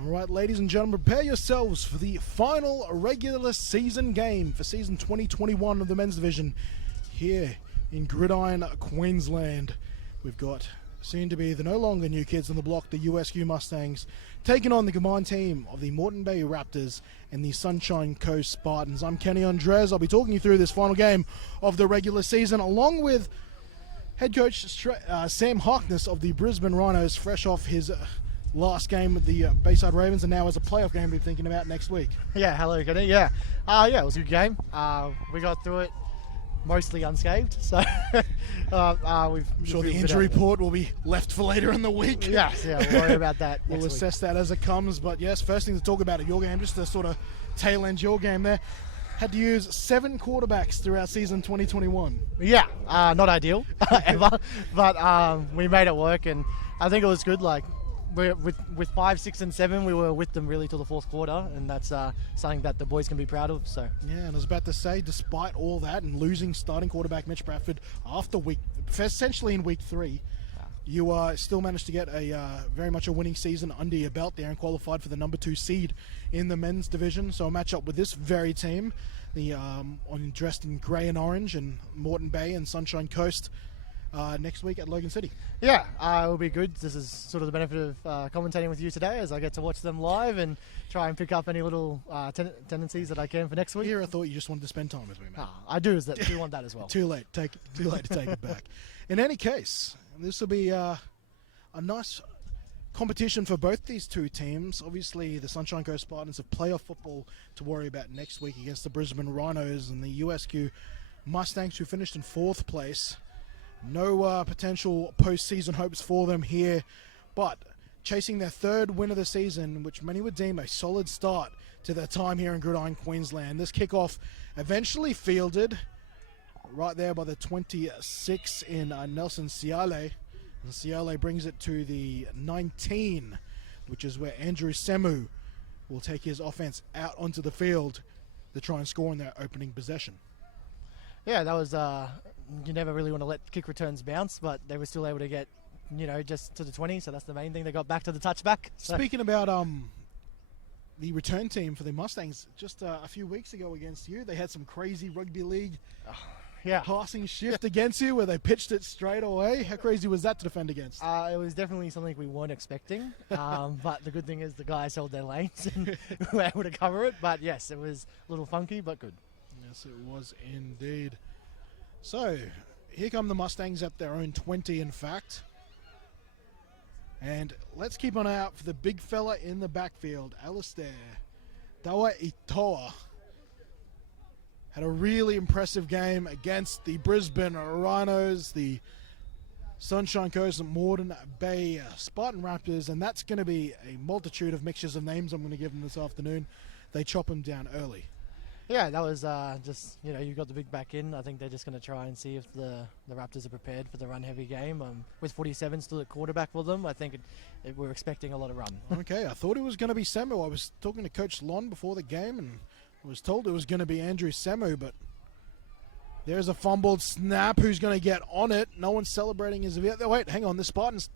All right, ladies and gentlemen, prepare yourselves for the final regular season game for season 2021 of the men's division here in Gridiron, Queensland. We've got soon to be the no longer new kids on the block, the USQ Mustangs, taking on the combined team of the Moreton Bay Raptors and the Sunshine Coast Spartans. I'm Kenny Andres. I'll be talking you through this final game of the regular season, along with head coach Sam Harkness of the Brisbane Rhinos, fresh off his last game with the Bayside Ravens, and now as a playoff game we're thinking about next week. Yeah, hello, Kenny. Yeah, it was a good game. We got through it mostly unscathed, so I'm sure the injury report will be left for later in the week. Yes, yeah, we'll worry about that. We'll assess that as it comes, but yes, first thing to talk about at your game, just to sort of tail end your game there. Had to use 7 quarterbacks throughout season 2021. Yeah, not ideal ever, but we made it work, and I think it was good. Like with 5, 6, and 7, we were with them really till the fourth quarter, and that's something that the boys can be proud of. So yeah, and I was about to say, despite all that and losing starting quarterback Mitch Bradford essentially in week 3. You still managed to get a very much a winning season under your belt there and qualified for the number 2 seed in the men's division. So a matchup with this very team, dressed in grey and orange, and Moreton Bay and Sunshine Coast next week at Logan City. Yeah, it will be good. This is sort of the benefit of commentating with you today, as I get to watch them live and try and pick up any little tendencies that I can for next week. Here, I thought you just wanted to spend time with me, man. I do want that as well. Too late to take it back. In any case, this will be a nice competition for both these two teams. Obviously, the Sunshine Coast Spartans have playoff football to worry about next week against the Brisbane Rhinos and the USQ Mustangs, who finished in 4th place. No potential postseason hopes for them here, but chasing their 3rd win of the season, which many would deem a solid start to their time here in Gridiron, Queensland. This kickoff eventually fielded right there by the 26 in Nelson Ciale. And Ciale brings it to the 19, which is where Andrew Semu will take his offense out onto the field to try and score in their opening possession. Yeah, that was, you never really want to let kick returns bounce, but they were still able to get, just to the 20, so that's the main thing. They got back to the touchback. So. Speaking about the return team for the Mustangs, just a few weeks ago against you, they had some crazy rugby league passing shift against you where they pitched it straight away. How crazy was that to defend against? It was definitely something we weren't expecting, but the good thing is the guys held their lanes and were able to cover it. But yes, it was a little funky, but good. Yes, it was indeed. So, here come the Mustangs at their own 20, in fact. And let's keep an eye out for the big fella in the backfield, Alistair Tawa Itoa. Had a really impressive game against the Brisbane Rhinos, the Sunshine Coast and Moreton Bay Spartan Raptors, and that's going to be a multitude of mixtures of names I'm going to give them this afternoon. They chop them down early. Yeah, that was just, you got the big back in. I think they're just going to try and see if the Raptors are prepared for the run-heavy game. With 47 still at quarterback for them, I think we're expecting a lot of run. Okay, I thought it was going to be Semu. I was talking to Coach Lon before the game, and I was told it was going to be Andrew Semu, but there's a fumbled snap. Who's going to get on it? No one's celebrating his... Wait, hang on. The Spartans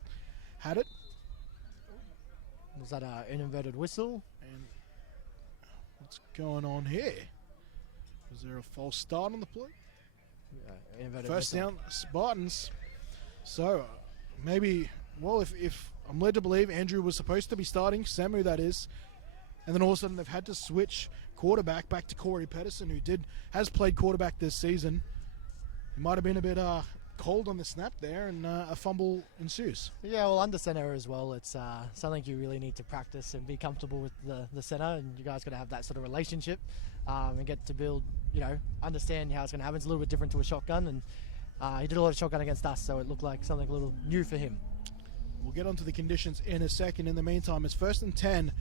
had it. Was that an inverted whistle? And what's going on here? Was there a false start on the play? First down, Spartans. So, maybe, well, if I'm led to believe Andrew was supposed to be starting, Semu that is, and then all of a sudden they've had to switch quarterback back to Corey Pedersen, who has played quarterback this season. He might have been a bit cold on the snap there, and a fumble ensues. Yeah, well, under center as well, it's something you really need to practice and be comfortable with the center, and you guys got to have that sort of relationship and get to build, understand how it's going to happen. It's a little bit different to a shotgun, and he did a lot of shotgun against us, so it looked like something a little new for him. We'll get onto the conditions in a second. In the meantime, it's 1st and 10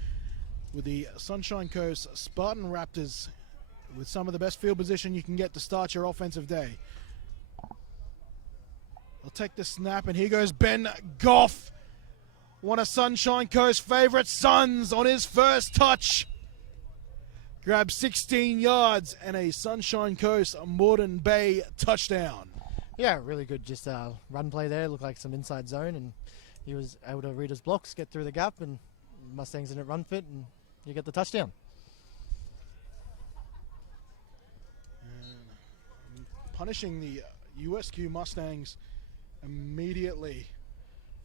with the Sunshine Coast Spartan Raptors with some of the best field position you can get to start your offensive day. They'll take the snap, and here goes Ben Goff, one of Sunshine Coast favourite Suns, on his first touch. Grabs 16 yards and a Sunshine Coast Moreton Bay touchdown. Yeah, really good just run play there. Looked like some inside zone, and he was able to read his blocks, get through the gap, and Mustangs didn't run fit, and you get the touchdown. And punishing the USQ Mustangs immediately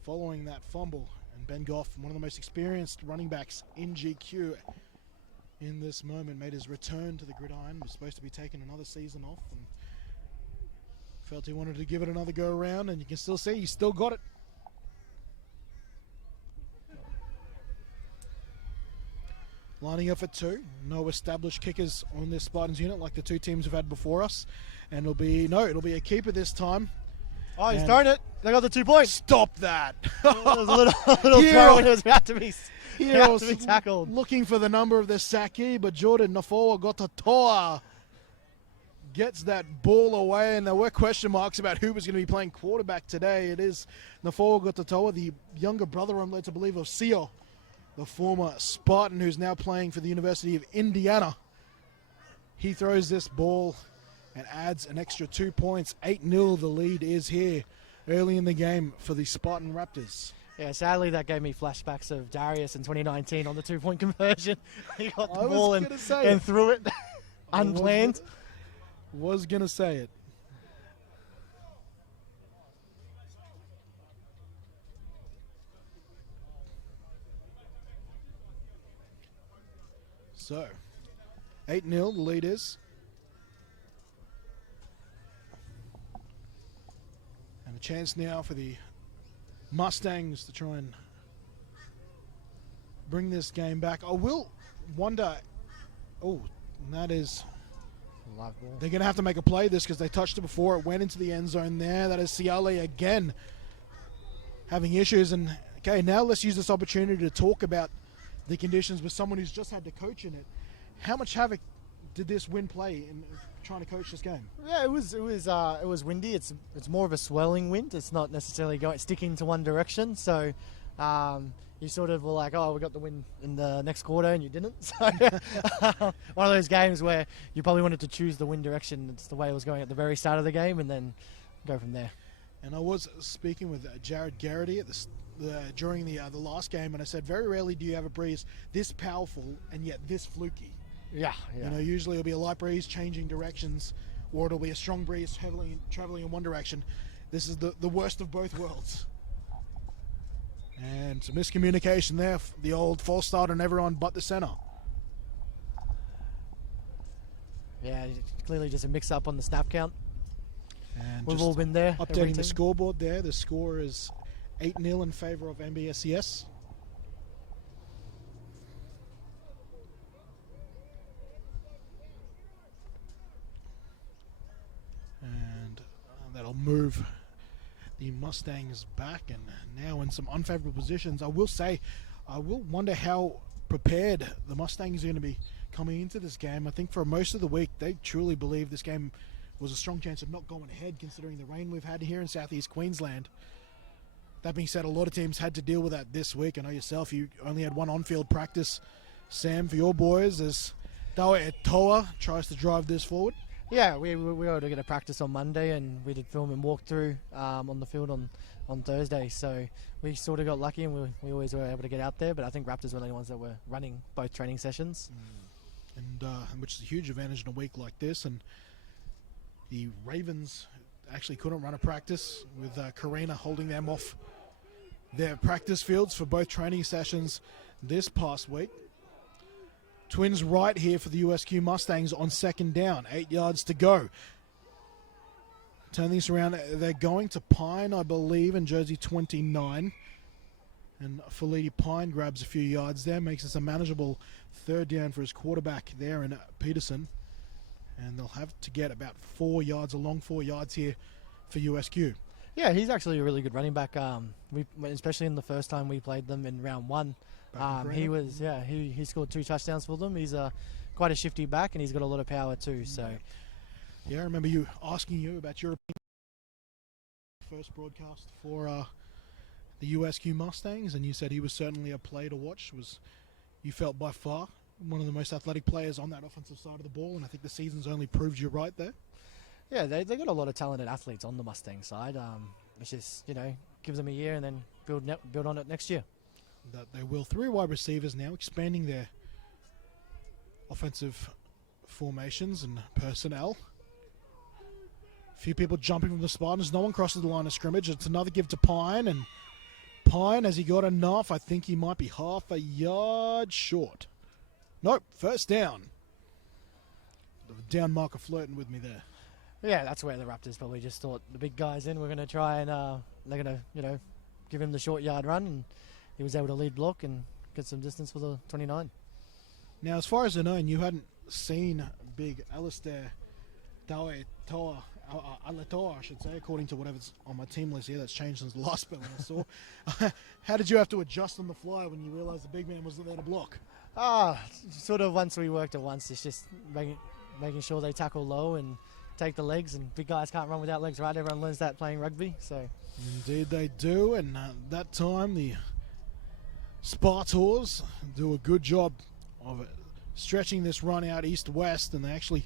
following that fumble. And Ben Goff, one of the most experienced running backs in GQ in this moment, made his return to the gridiron. Was supposed to be taking another season off and felt he wanted to give it another go around, and you can still see he still got it. Lining up at 2. No established kickers on this Spartans unit like the two teams have had before us. And it'll be a keeper this time. Oh, he's throwing it. They got the 2 points. Stop that. It was a little throw when it was about to be tackled. Looking for the number of the Saki, but Jordan Nafoa got to Toa. Gets that ball away, and there were question marks about who was going to be playing quarterback today. It is Nafoa Gotatoa, the younger brother, I'm led to believe, of Sio, the former Spartan who's now playing for the University of Indiana. He throws this ball and adds an extra 2 points. 8-0 the lead is here early in the game for the Spartan Raptors. Yeah, sadly that gave me flashbacks of Darius in 2019 on the 2-point conversion. He got the ball and threw it unplanned. Was going to say it. So, 8-0 the lead is. And a chance now for the Mustangs to try and bring this game back. I will wonder. Oh, that is. They're going to have to make a play this because they touched it before. It went into the end zone there. That is Siale again having issues. And okay, now let's use this opportunity to talk about the conditions with someone who's just had to coach in it. How much havoc did this wind play in trying to coach this game? Yeah, it was windy. It's more of a swirling wind. It's not necessarily sticking to one direction. So you sort of were like, oh, we got the win in the next quarter, and you didn't. So one of those games where you probably wanted to choose the wind direction. It's the way it was going at the very start of the game, and then go from there. And I was speaking with Jared Garrity at during the last game, and I said, very rarely do you have a breeze this powerful and yet this fluky. Yeah. You know, usually it'll be a light breeze changing directions, or it'll be a strong breeze traveling in one direction. This is the worst of both worlds. And some miscommunication there. The old false start on everyone but the center. Yeah, clearly just a mix-up on the snap count. And we've all been there. Updating the scoreboard there. The score is 8-0 in favor of MBSCS. And that'll move the Mustangs back and now in some unfavorable positions. I will say, I will wonder how prepared the Mustangs are going to be coming into this game. I think for most of the week, they truly believe this game was a strong chance of not going ahead considering the rain we've had here in southeast Queensland. That being said, a lot of teams had to deal with that this week. I know yourself, you only had one on-field practice. Sam, for your boys, as Dawa Etoa tries to drive this forward. Yeah, we were able to get a practice on Monday, and we did film and walkthrough on the field on Thursday. So we sort of got lucky, and we always were able to get out there. But I think Raptors were the ones that were running both training sessions. And which is a huge advantage in a week like this. And the Ravens actually couldn't run a practice with Karina holding them off their practice fields for both training sessions this past week. Twins right here for the USQ Mustangs on second down. 8 yards to go. Turn things around. They're going to Pine, I believe, in jersey 29. And Felidi Pine grabs a few yards there. Makes this a manageable third down for his quarterback there in Peterson. And they'll have to get about 4 yards, a long 4 yards here for USQ. Yeah, he's actually a really good running back. Especially in the first time we played them in round one. He scored 2 touchdowns for them. He's quite a shifty back, and he's got a lot of power too. So, yeah, I remember asking you about your opinion. First broadcast for the USQ Mustangs, and you said he was certainly a play to watch. You felt by far one of the most athletic players on that offensive side of the ball, and I think the season's only proved you right there. Yeah, they got a lot of talented athletes on the Mustang side. It's just gives them a year and then build on it next year. that they will. 3 wide receivers now, expanding their offensive formations and personnel. A few people jumping from the Spartans. No one crosses the line of scrimmage. It's another give to Pine, and Pine, has he got enough? I think he might be half a yard short. Nope, first down. The down marker flirting with me there. Yeah, that's where the Raptors probably just thought the big guy's in. We're going to try and they're going to, give him the short yard run, and he was able to lead block and get some distance for the 29. Now, as far as I know, and you hadn't seen big Alistair Alatoa, I should say, according to whatever's on my team list here, that's changed since the last spelling I saw. How did you have to adjust on the fly when you realised the big man wasn't there to block? Sort of once we worked it once, it's just making sure they tackle low and take the legs, and big guys can't run without legs, right? Everyone learns that playing rugby. So Indeed they do, and that time the Spartans do a good job of stretching this run out east-west, and they actually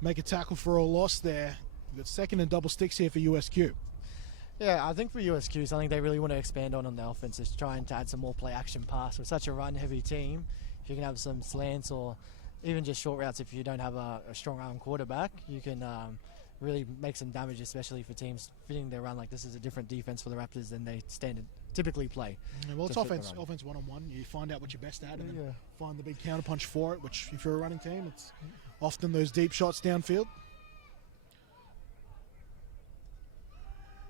make a tackle for a loss there. We've got second and double sticks here for USQ. yeah, I think for USQ, something they really want to expand on the offense is trying to add some more play action pass. We're such a run-heavy team. If you can have some slants or even just short routes, if you don't have a strong arm quarterback, you can really make some damage, especially for teams fitting their run. Like, this is a different defense for the Raptors than they typically play. Yeah, well, it's offense one-on-one. You find out what you're best at and then find the big counterpunch for it, which if you're a running team, it's often those deep shots downfield.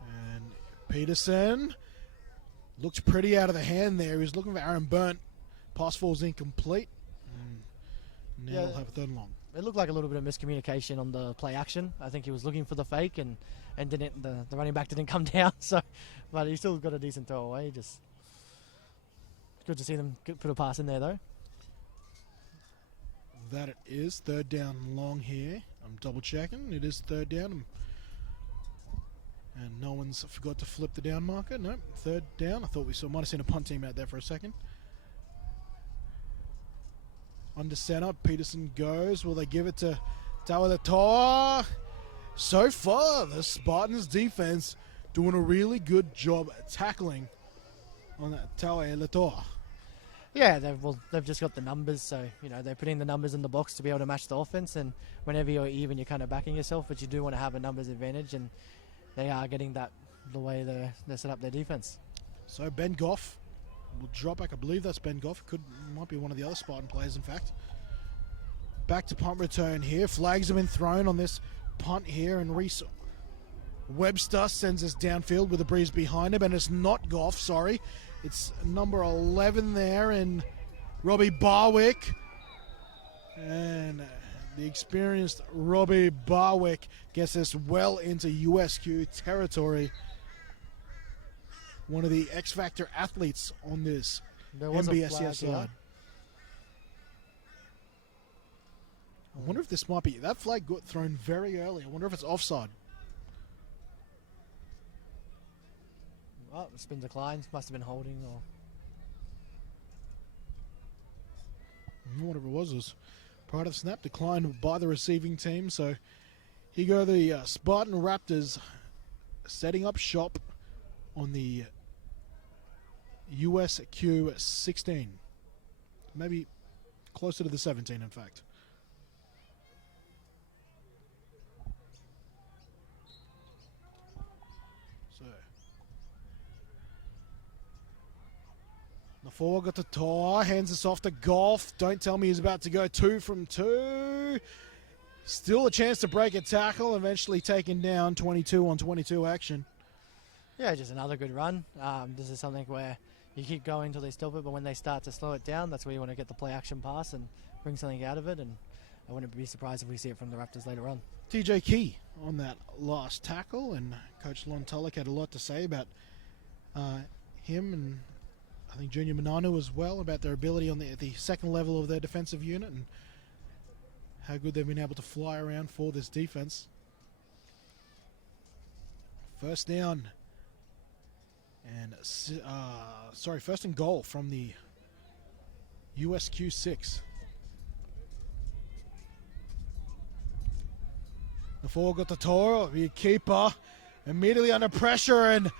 And Peterson looks pretty out of the hand there. He's looking for Aaron Burnt. Pass falls incomplete. Now we'll have a third and long. It looked like a little bit of miscommunication on the play action. I think he was looking for the fake and didn't. The running back didn't come down. So, but he still got a decent throw away. Just good to see them put a pass in there though. That it is third down long here. I'm double checking. It is third down. And no one's forgot to flip the down marker. No, third down. I thought we might have seen a punt team out there for a second. Under center, Peterson goes. Will they give it to Alatoa? So far, the Spartans defense doing a really good job tackling on that Alatoa. Yeah, they've just got the numbers, so they're putting the numbers in the box to be able to match the offense. And whenever you're even, you're kind of backing yourself, but you do want to have a numbers advantage, and they are getting that the way they set up their defense. So Ben Goff will drop back. I believe that's Ben Goff. Might be one of the other Spartan players, in fact. Back to punt return here. Flags have been thrown on this punt here, and Reese Webster sends us downfield with a breeze behind him, and it's not Goff, sorry. It's number 11 there, and Robbie Barwick. And the experienced Robbie Barwick gets us well into USQ territory. One of the X-Factor athletes on this MBSS side. I wonder if this might be... That flag got thrown very early. I wonder if it's offside. Well, it's been declined. Must have been holding or... Whatever it was prior to the snap. Declined by the receiving team. So here go the Spartan Raptors setting up shop on the USQ 16. Maybe closer to the 17, in fact. So the forward got the tie, hands us off to Golf. Don't tell me he's about to go 2 from 2. Still a chance to break a tackle, eventually taken down. 22 on 22 action. Yeah, just another good run. This is something where you keep going until they stop it, but when they start to slow it down, that's where you want to get the play action pass and bring something out of it. And I wouldn't be surprised if we see it from the Raptors later on. TJ Key on that last tackle, and Coach Lon Tulloch had a lot to say about him, and I think Junior Mananu as well, about their ability on the second level of their defensive unit and how good they've been able to fly around for this defense. First down. And first and goal from the USQ 6. The forward got the Toro, the keeper, immediately under pressure, and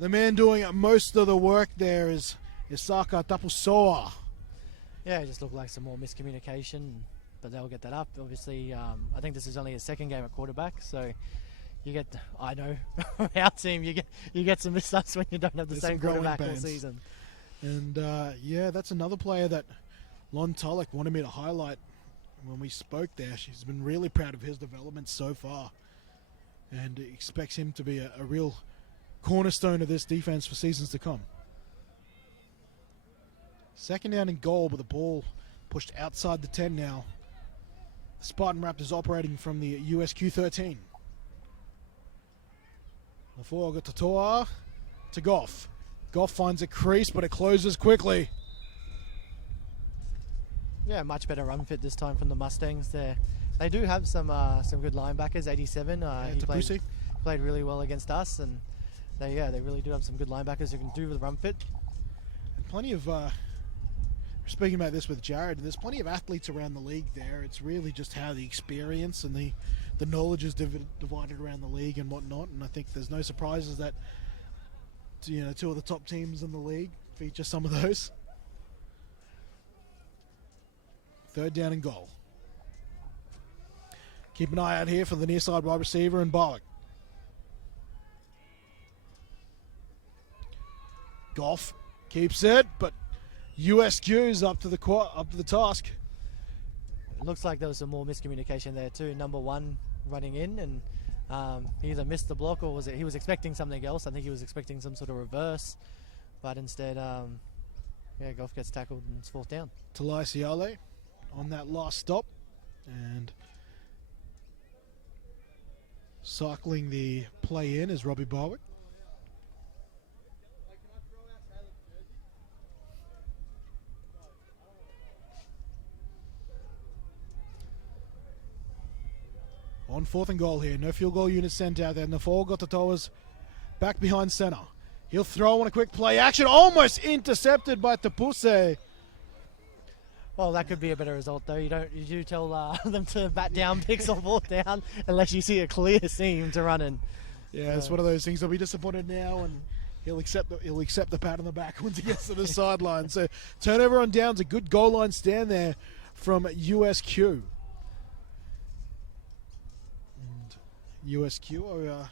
the man doing most of the work there is Isaka Tapusoa. Yeah, it just looked like some more miscommunication, but they'll get that up. Obviously, I think this is only his second game at quarterback, so you get, I know, our team, you get some mistakes when you don't have the There's same some growing quarterback all pains. season. And yeah, that's another player that Lon Tulloch wanted me to highlight when we spoke there. She's been really proud of his development so far and expects him to be a real cornerstone of this defense for seasons to come. Second down and goal, but the ball pushed outside the 10 now. The Spartan Raptors operating from the USQ 13. Before got to Toa to Goff. Goff finds a crease, but it closes quickly. Yeah, much better run fit this time from the Mustangs. They do have some good linebackers. 87, he played really well against us, and they really do have some good linebackers who can do the run fit. And plenty of speaking about this with Jared, there's plenty of athletes around the league there. It's really just how the experience and the knowledge is divided around the league and whatnot. And I think there's no surprises that two of the top teams in the league feature some of those. Third down and goal. Keep an eye out here for the near side wide receiver and Barwick. Goff keeps it, but USQ's up to the task. It looks like there was some more miscommunication there too. Number one running in, and he either missed the block or he was expecting something else. I think he was expecting some sort of reverse, but instead, Goff gets tackled and it's fourth down. Talai Siale on that last stop, and cycling the play in is Robbie Barwick. On fourth and goal here, no field goal unit sent out there. Nafol Gotatoa's back behind center. He'll throw on a quick play action, almost intercepted by Tapuse. Well, that could be a better result, though. You do tell them to bat down, picks or fourth down, unless you see a clear seam to run in. Yeah, it's one of those things. He'll be disappointed now, and he'll accept the pat on the back once he gets to the sideline. So turnover on downs, a good goal line stand there from USQ. And USQ, I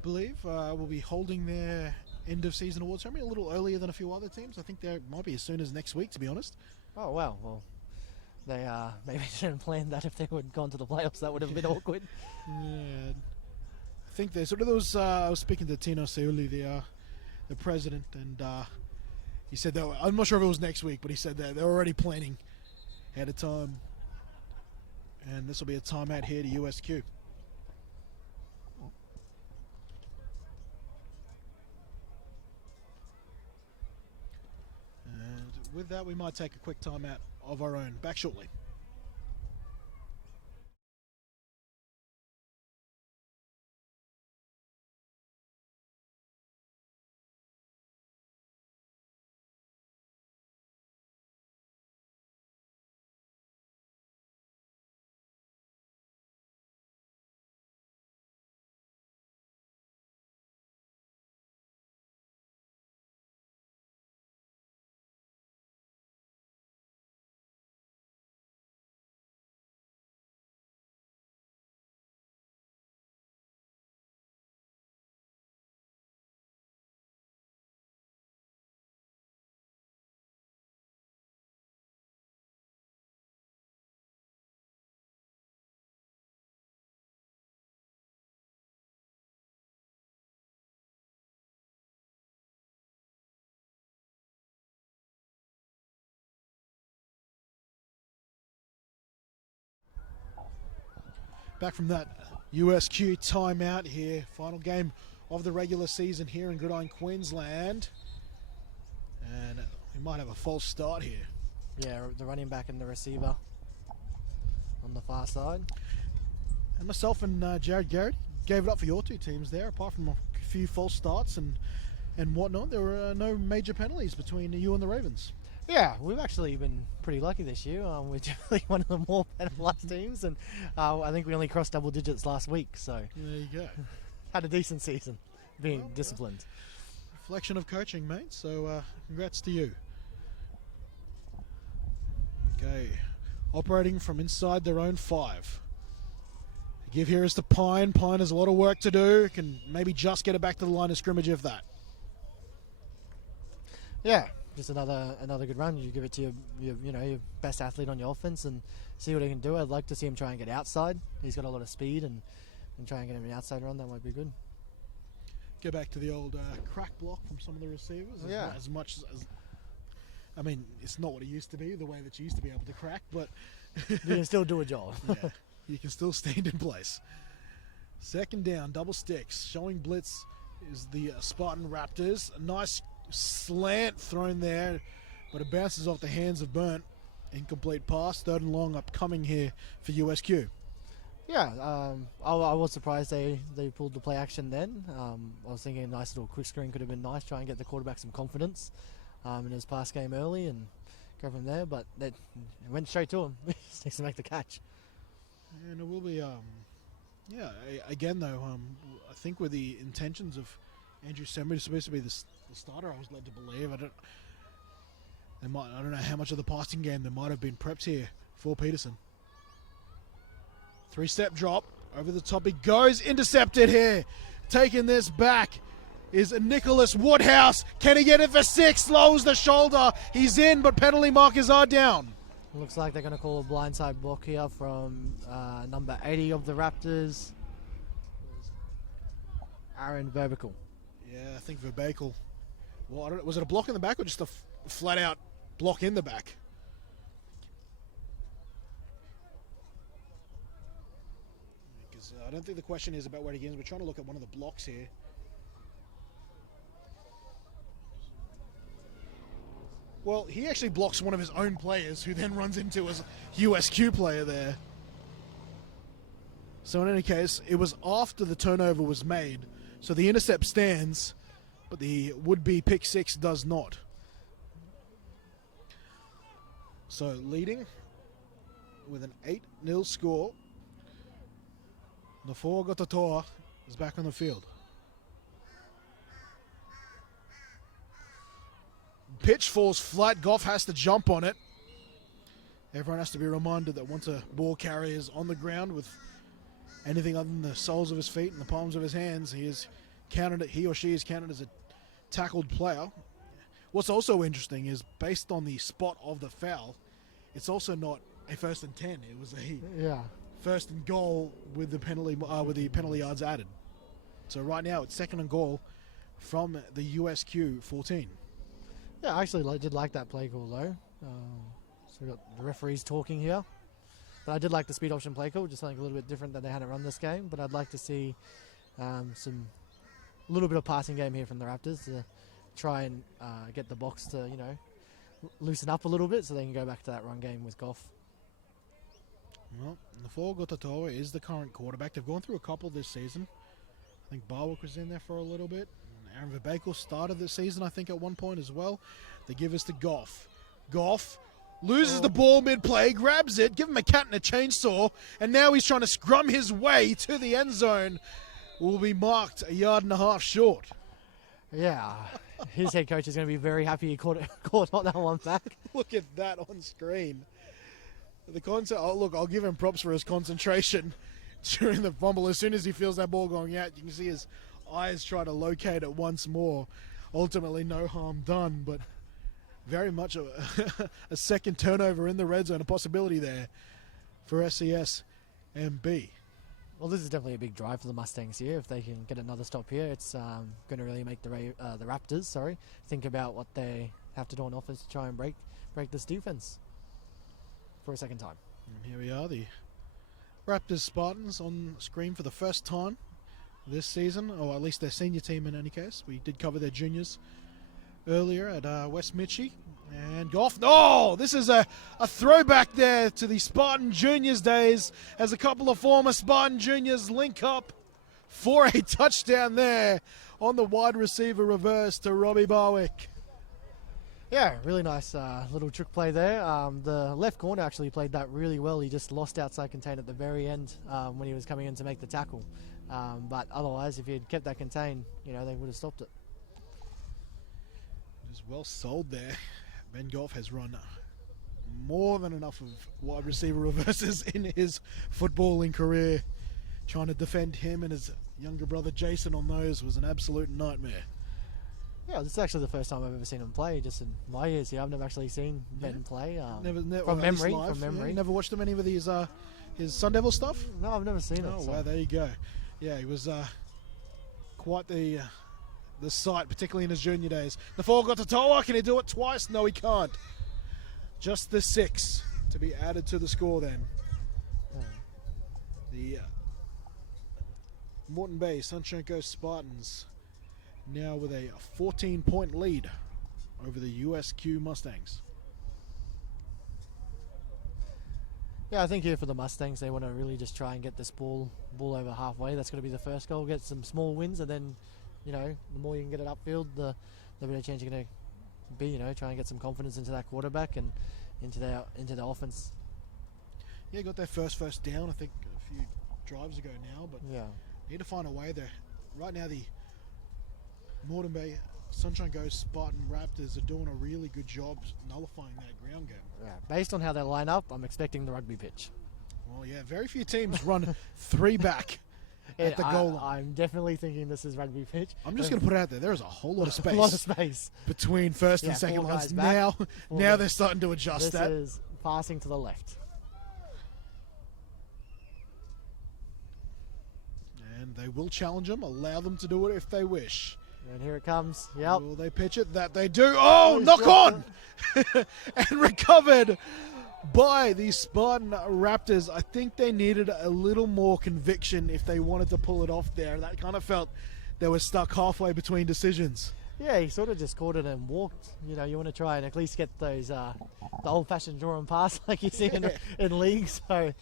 believe, will be holding their end of season awards ceremony a little earlier than a few other teams. I think they might be as soon as next week, to be honest. Oh wow, well they maybe didn't plan that. If they would gone to the playoffs, that would have been awkward. Yeah, I think there was I was speaking to Tino Seuli, the president, and he said that I'm not sure if it was next week, but he said that they're already planning ahead of time, and this will be a timeout here to USQ. With that, we might take a quick timeout of our own. Back shortly. Back from that USQ timeout here. Final game of the regular season here in Gridiron Queensland. And we might have a false start here. Yeah, the running back and the receiver on the far side. And myself and Jared Garrett gave it up for your two teams there. Apart from a few false starts and whatnot, there were no major penalties between you and the Ravens. Yeah, we've actually been pretty lucky this year. We're definitely one of the more penalised teams, and I think we only crossed double digits last week, so there you go. had a decent season, being disciplined. reflection of coaching, mate. So congrats to you. Okay, operating from inside their own 5. The give here is to Pine. Pine has a lot of work to do. Can maybe just get it back to the line of scrimmage if that. Yeah, just another good run. You give it to your best athlete on your offense and see what he can do. I'd like to see him try and get outside. He's got a lot of speed and try and get him an outside run. That might be good. Go back to the old crack block from some of the receivers. Yeah. As much as I mean, it's not what it used to be, the way that you used to be able to crack, but You can still do a job. yeah, you can still stand in place. Second down, double sticks. Showing blitz is the Spartan Raptors. A nice slant thrown there, but it bounces off the hands of Burnt. Incomplete pass. 3rd and long upcoming here for USQ. Yeah, I was surprised they pulled the play action then. I was thinking a nice little quick screen could have been nice, try and get the quarterback some confidence in his pass game early and go from there, but it went straight to him. He just needs to make the catch. And it will be, again though, I think with the intentions of Andrew Semrud supposed to be the starter, I was led to believe. I don't know how much of the passing game there might have been prepped here for Peterson. 3-step drop over the top. He goes, intercepted here. Taking this back is Nicholas Woodhouse. Can he get it for 6? Lowers the shoulder. He's in, but penalty markers are down. Looks like they're going to call a blindside block here from number 80 of the Raptors, Aaron Verbical. Yeah, I think Verbical. Well, I don't know, was it a block in the back or just a flat-out block in the back? Because I don't think the question is about where he begins. We're trying to look at one of the blocks here. Well, he actually blocks one of his own players, who then runs into his USQ player there. So in any case, it was after the turnover was made. So the intercept stands, but the would-be pick 6 does not. So leading with an 8-0 score, Nafo Gotatoa is back on the field. Pitch falls flat. Goff has to jump on it. Everyone has to be reminded that once a ball carrier is on the ground with anything other than the soles of his feet and the palms of his hands, he or she is counted as a tackled player. What's also interesting is, based on the spot of the foul, it's also not a 1st and 10. It was a 1st and goal with the penalty yards added. So right now it's 2nd and goal from the USQ 14. Yeah, I actually did like that play call though. So we've got the referees talking here. But I did like the speed option play call, just something a little bit different than they hadn't run this game. But I'd like to see a little bit of passing game here from the Raptors to try and get the box to, loosen up a little bit so they can go back to that run game with Goff. Well, Nafo Gotatoa is the current quarterback. They've gone through a couple this season. I think Barwick was in there for a little bit. Aaron Verbakel started this season, I think, at one point as well. They give us to Goff. Goff loses the ball mid-play, grabs it, give him a cat and a chainsaw, and now he's trying to scrum his way to the end zone. Will be marked 1.5 yards short. Yeah, his head coach is going to be very happy he caught that one back. Look at that on screen. I'll give him props for his concentration during the fumble. As soon as he feels that ball going out, you can see his eyes try to locate it once more. Ultimately, no harm done, but very much a second turnover in the red zone, a possibility there for SES and B. Well, this is definitely a big drive for the Mustangs here. If they can get another stop here, it's going to really make the Raptors, think about what they have to do on offense to try and break this defense for a second time. And here we are, the Raptors Spartans on screen for the first time this season, or at least their senior team in any case. We did cover their juniors earlier at West Mitchie. And Goff, this is a throwback there to the Spartan Juniors days, as a couple of former Spartan Juniors link up for a touchdown there on the wide receiver reverse to Robbie Barwick. Yeah, really nice little trick play there. The left corner actually played that really well. He just lost outside contain at the very end when he was coming in to make the tackle. But otherwise, if he had kept that contained, they would have stopped it. Is well sold there. Ben Goff has run more than enough of wide receiver reverses in his footballing career. Trying to defend him and his younger brother Jason on those was an absolute nightmare. Yeah, this is actually the first time I've ever seen him play. Just in my years here, I've never actually seen Ben play. From memory. Yeah, never watched him any of these his Sun Devil stuff. No, I've never seen it. Oh wow, there you go. Yeah, he was quite the sight, particularly in his junior days. The 4 got to Toa. Can he do it twice? No, he can't. Just the 6 to be added to the score then. The Moreton Bay Sunshine Coast Spartans now with a 14-point lead over the USQ Mustangs. Yeah, I think here for the Mustangs, they want to really just try and get this ball over halfway. That's going to be the first goal. Get some small wins, and then, you know, the more you can get it upfield, the better chance you're going to be. You know, try and get some confidence into that quarterback and into the offense. Yeah, got their first down, I think, a few drives ago now, but yeah, need to find a way there. Right now, the Moreton Bay Sunshine Coast Spartan Raptors are doing a really good job nullifying that ground game. Yeah, based on how they line up, I'm expecting the rugby pitch. Well, yeah, very few teams run 3 back at the goal line. I'm definitely thinking this is rugby pitch. I'm just going to put it out there. There is a whole lot of space. A lot of space between first and second lines. Now they're starting to adjust that. This is passing to the left. And they will challenge them, allow them to do it if they wish. And here it comes. Yep. Will they pitch it? That they do. Oh, knock on! And recovered by the Spartan Raptors. I think they needed a little more conviction if they wanted to pull it off there. That kind of felt they were stuck halfway between decisions. Yeah, he sort of just caught it and walked. You know, you want to try and at least get those the old-fashioned draw and pass like you see in leagues. So,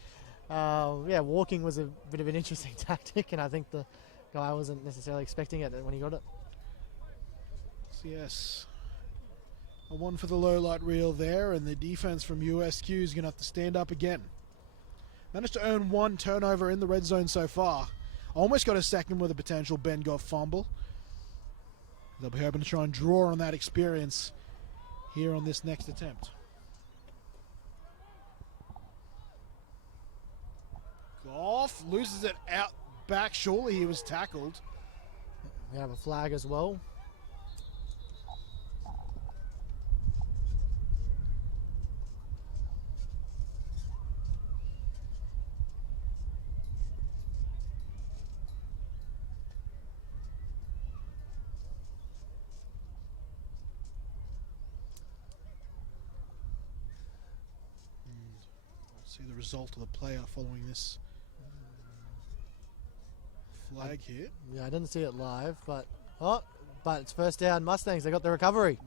yeah, walking was a bit of an interesting tactic, and I think the guy wasn't necessarily expecting it when he got it. Yes, a 1 for the low light reel there, and the defense from USQ is going to have to stand up again. Managed to earn 1 turnover in the red zone so far. Almost got a second with a potential Ben Goff fumble. They'll be hoping to try and draw on that experience here on this next attempt. Goff loses it out back. Surely he was tackled. We have a flag as well. See the result of the player following this flag here. Yeah, I didn't see it live, but it's first down Mustangs. They got the recovery.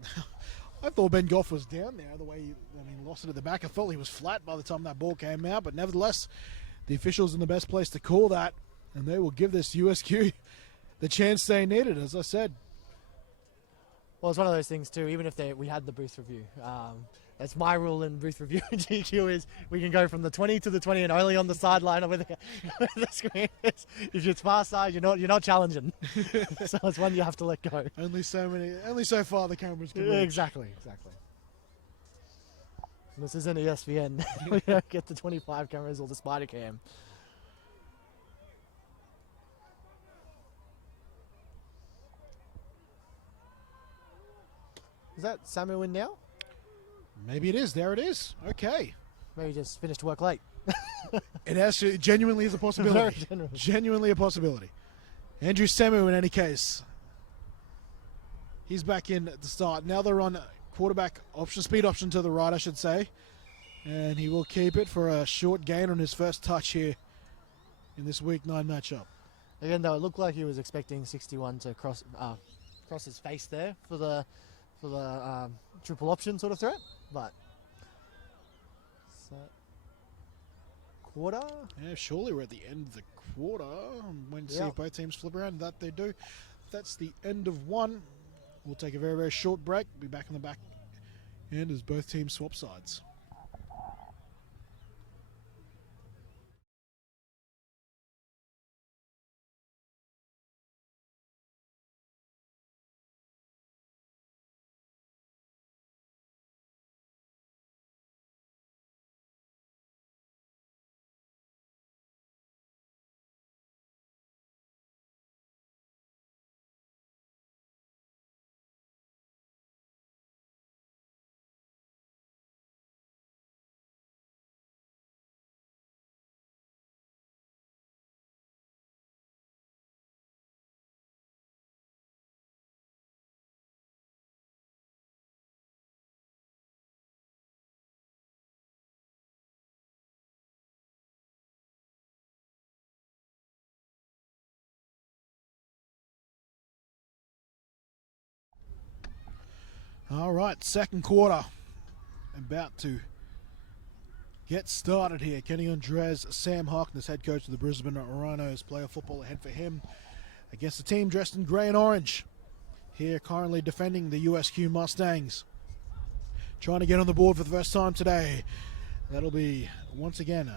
I thought Ben Goff was down there the way he lost it at the back. I thought he was flat by the time that ball came out, but nevertheless, the officials in the best place to call that, and they will give this USQ the chance they needed, as I said. Well, it's one of those things too. Even if we had the booth review, that's my rule in booth review in GQ is we can go from the 20 to the 20 and only on the sideline or where the screen is. If it's far side, you're not challenging. So it's one you have to let go. Only so far the cameras can reach. Exactly. This isn't ESPN. We don't get the 25 cameras or the spider cam. Is that Samu in now? Maybe it is. There it is. Okay. Maybe he just finished work late. It genuinely is a possibility. Genuinely a possibility. Andrew Samu, in any case, he's back in at the start. Now they're on quarterback option, speed option to the right, I should say. And he will keep it for a short gain on his first touch here in this Week 9 matchup. Again, though, it looked like he was expecting 61 to cross his face there for the triple option sort of threat, but quarter. Yeah, surely we're at the end of the quarter. I'm waiting to see if both teams flip around. That they do. That's the end of one. We'll take a very, very short break. Be back on the back end as both teams swap sides. All right, second quarter about to get started here. Kenny Andres, Sam Harkness, head coach of the Brisbane Rhinos. Player football ahead for him against the team dressed in grey and orange. Here currently defending the USQ Mustangs. Trying to get on the board for the first time today. That'll be, once again,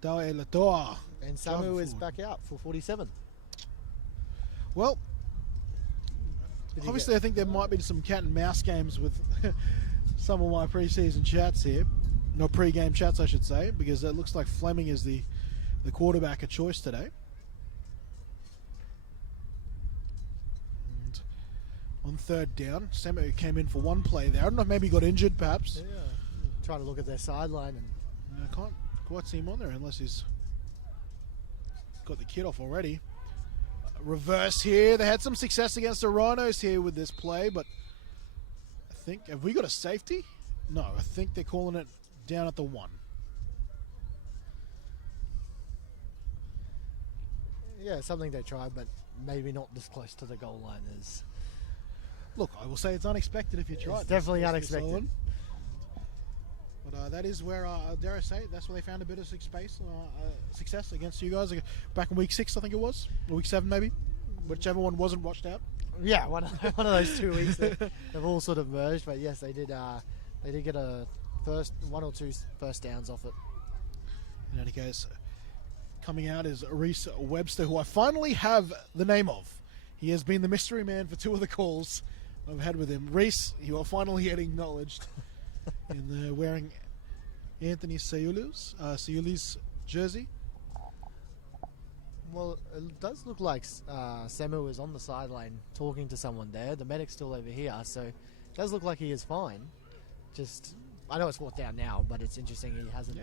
Dawe Latoa. And Samu is back out for 47. Well, obviously I think there might be some cat and mouse games with some of my pre-season chats here. No, pre-game chats, I should say, because it looks like Fleming is the quarterback of choice today. And on third down, Samu came in for one play there. I don't know if maybe he got injured, perhaps. Yeah, trying to look at their sideline. And I can't quite see him on there unless he's got the kid off already. Reverse here. They had some success against the Rhinos here with this play, but I think, have we got a safety? No, I think they're calling it down at the 1. Yeah, something they tried, but maybe not this close to the goal line is. Look, I will say it's unexpected if you try. It's definitely unexpected. But that is where, dare I say, that's where they found a bit of success against you guys back in week 6, I think it was, or week 7 maybe, whichever one wasn't washed out. Yeah, one of those 2 weeks they've all sort of merged. But yes, they did get a one or two first downs off it. In any case, coming out is Reese Webster, who I finally have the name of. He has been the mystery man for 2 of the calls I've had with him. Reese, you are finally getting acknowledged in wearing Anthony Sayuli's jersey. Well, it does look like Samu is on the sideline talking to someone there. The medic's still over here, so it does look like he is fine. Just, I know it's 4th down now, but it's interesting he hasn't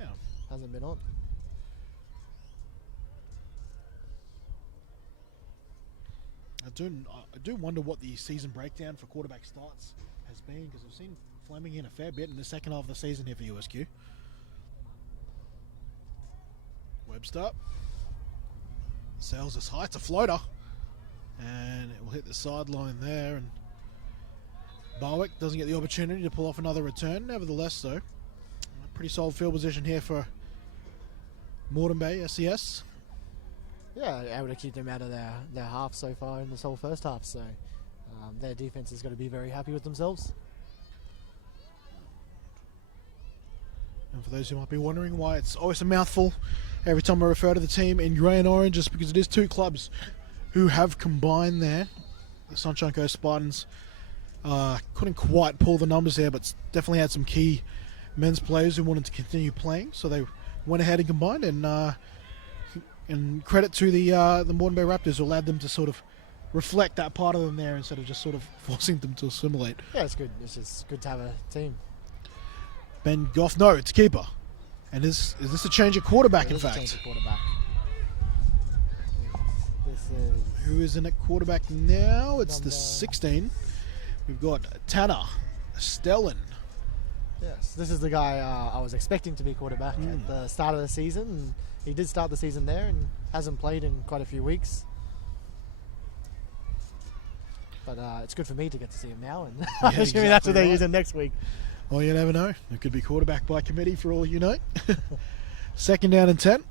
been on. I do wonder what the season breakdown for quarterback starts has been, because I've seen Fleming in a fair bit in the second half of the season here for USQ. Webster sails us high. It's a floater, and it will hit the sideline there, and Barwick doesn't get the opportunity to pull off another return. Nevertheless, though, a pretty solid field position here for Moreton Bay SES. Yeah, able to keep them out of their half so far in this whole first half, so their defense is going to be very happy with themselves. And for those who might be wondering why it's always a mouthful every time I refer to the team in grey and orange, just because it is 2 clubs who have combined there. The Sunshine Coast Spartans couldn't quite pull the numbers there, but definitely had some key men's players who wanted to continue playing, so they went ahead and combined. And credit to the Moreton Bay Raptors, who allowed them to sort of reflect that part of them there instead of just sort of forcing them to assimilate. Yeah, it's good. It's just good to have a team. Ben Goff, no, it's keeper. And is this a change of quarterback, in fact? A change of quarterback. This is who is in at quarterback now? It's number the 16. We've got Tanner Stellan. Yes, this is the guy I was expecting to be quarterback at the start of the season. And he did start the season there and hasn't played in quite a few weeks. But it's good for me to get to see him now, and I'm assuming exactly that's what they're right. using next week. Well, you never know. It could be quarterback by committee for all you know. 2nd down and 10.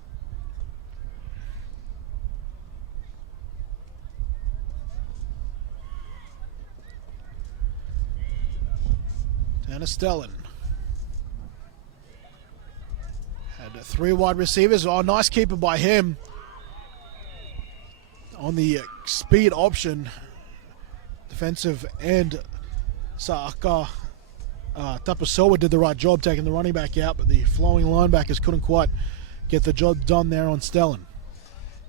Tanner Stellan. Had 3 wide receivers. Oh, nice keeper by him. On the speed option, defensive end, Saka Tapasoa did the right job taking the running back out, but the flowing linebackers couldn't quite get the job done there on Stellan.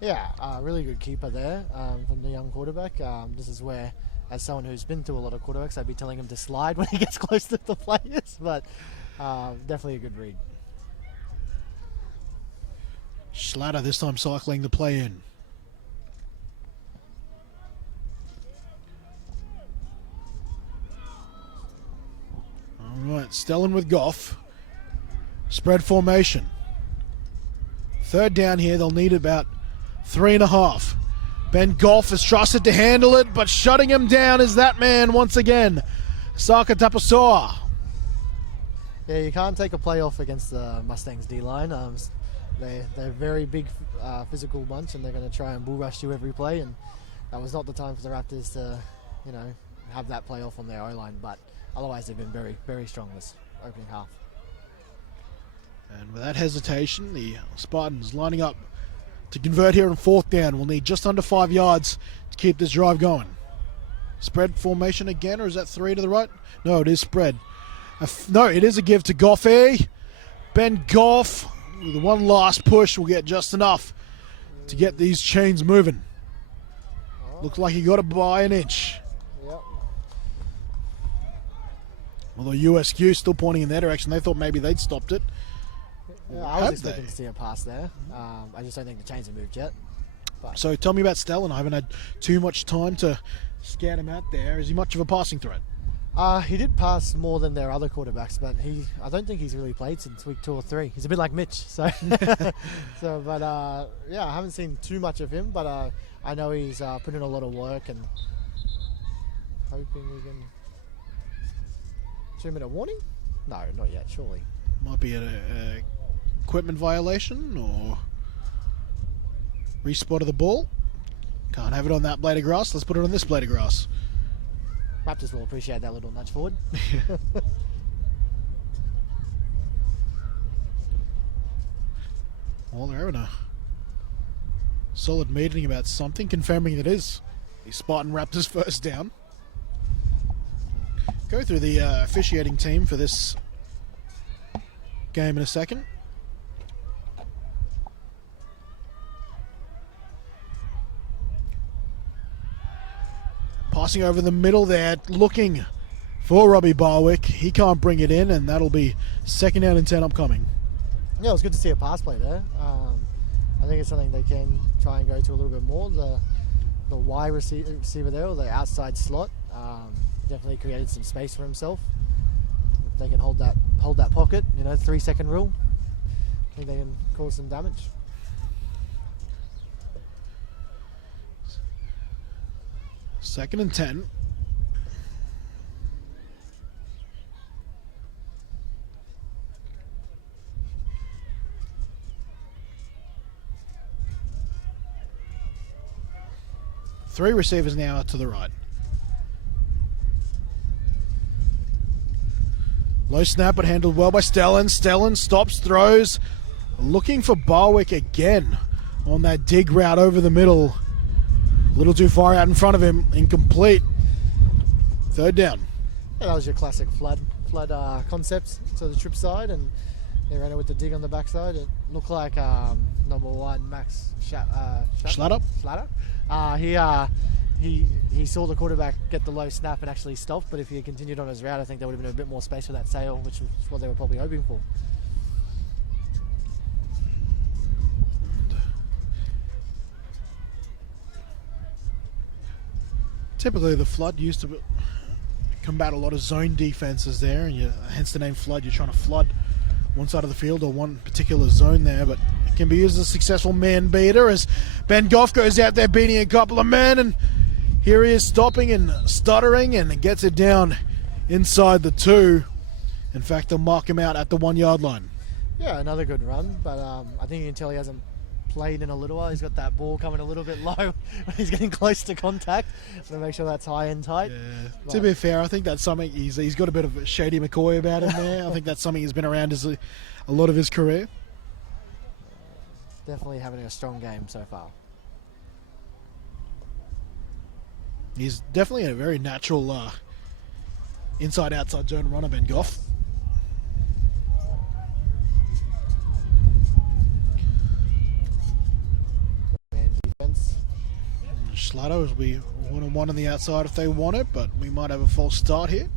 Yeah, really good keeper there from the young quarterback. This is where, as someone who's been through a lot of quarterbacks, I'd be telling him to slide when he gets close to the players, but definitely a good read. Schlatter this time cycling the play in. All right, Stellan with Goff. Spread formation. 3rd down here. They'll need about 3.5. Ben Goff is trusted to handle it, but shutting him down is that man once again. Saka Tapasoa. Yeah, you can't take a play off against the Mustangs D-line. They're a very big physical bunch, and they're going to try and bull rush you every play, and that was not the time for the Raptors to, have that play off on their O-line, but otherwise they've been very, very strong this opening half. And without hesitation, the Spartans lining up to convert here on 4th down. We'll need just under 5 yards to keep this drive going. Spread formation again, or is that 3 to the right? No, it is spread. No, it is a give to Goffey. Ben Goff, with one last push, will get just enough to get these chains moving. Looks like he got it by an inch. Yep. Although USQ still pointing in their direction. They thought maybe they'd stopped it. Yeah, I was expecting to see a pass there. I just don't think the chains have moved yet. But So tell me about Stellan. I haven't had too much time to scan him out there. Is he much of a passing threat? he did pass more than their other quarterbacks, but I don't think he's really played since week 2 or 3. He's a bit like Mitch, so yeah, I haven't seen too much of him, but I know he's put in a lot of work, and hoping we can 2-minute warning? No, not yet, surely. Might be an equipment violation or respot of the ball. Can't have it on that blade of grass. Let's put it on this blade of grass. Raptors will appreciate that little nudge forward. Well, they're having a solid meeting about something, confirming that it is the Spartan Raptors first down. Go through the officiating team for this game in a second. Passing over the middle there, looking for Robbie Barwick. He can't bring it in, and that'll be 2nd down and 10 upcoming. Yeah, it was good to see a pass play there. I think it's something they can try and go to a little bit more. The Y receiver there, or the outside slot, definitely created some space for himself. If they can hold that pocket, 3-second rule, I think they can cause some damage. Second and 10. Three receivers now to the right. Low snap, but handled well by Stellan. Stellan stops, throws, looking for Barwick again on that dig route over the middle. A little too far out in front of him, incomplete. 3rd down. Yeah, that was your classic flood concept to the trip side, and they ran it with the dig on the backside. It looked like number 1 Max Schlatter. He saw the quarterback get the low snap and actually stopped, but if he had continued on his route, I think there would have been a bit more space for that sail, which was what they were probably hoping for. Typically, the flood used to combat a lot of zone defenses there, and hence the name flood. You're trying to flood one side of the field or one particular zone there, but it can be used as a successful man beater as Ben Goff goes out there beating a couple of men, and here he is stopping and stuttering and gets it down inside the 2. In fact, they'll mark him out at the 1-yard line. Yeah, another good run, but I think you can tell he hasn't played in a little while. He's got that ball coming a little bit low when he's getting close to contact, so make sure that's high and tight. Yeah. To be fair, I think that's something he's got a bit of a Shady McCoy about him there. I think that's something he's been around a lot of his career. Definitely having a strong game so far. He's definitely a very natural inside-outside zone runner, Ben Goff. Defense. Schlatter will be 1-on-1 on the outside if they want it, but we might have a false start here.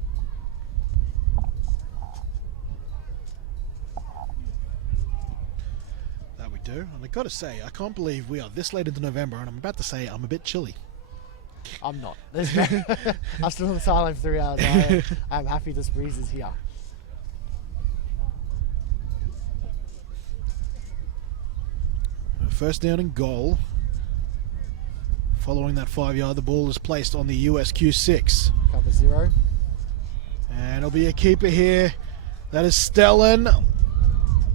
That we do. And I got to say, I can't believe we are this late into November, and I'm about to say I'm a bit chilly. I'm not. I'm still on the sideline for 3 hours. I'm happy this breeze is here. First down and goal. Following that 5-yard, the ball is placed on the USQ 6. Cover 0. And it'll be a keeper here. That is Stellan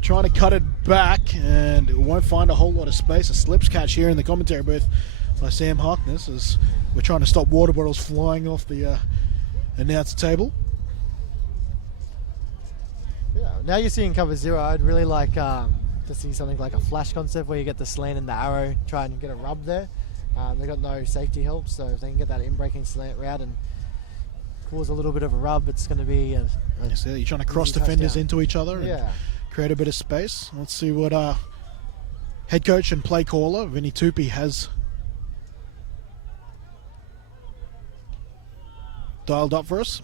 trying to cut it back, and it won't find a whole lot of space. A slips catch here in the commentary booth by Sam Harkness as we're trying to stop water bottles flying off the announcer table. Yeah, now you're seeing cover 0. I'd really like to see something like a flash concept where you get the slant and the arrow, try and get a rub there. They've got no safety help, so if they can get that in-breaking slant route and cause a little bit of a rub, it's going to be So you're trying to cross defenders touchdown into each other and create a bit of space. Let's see what head coach and play caller Vinny Tupy has dialed up for us.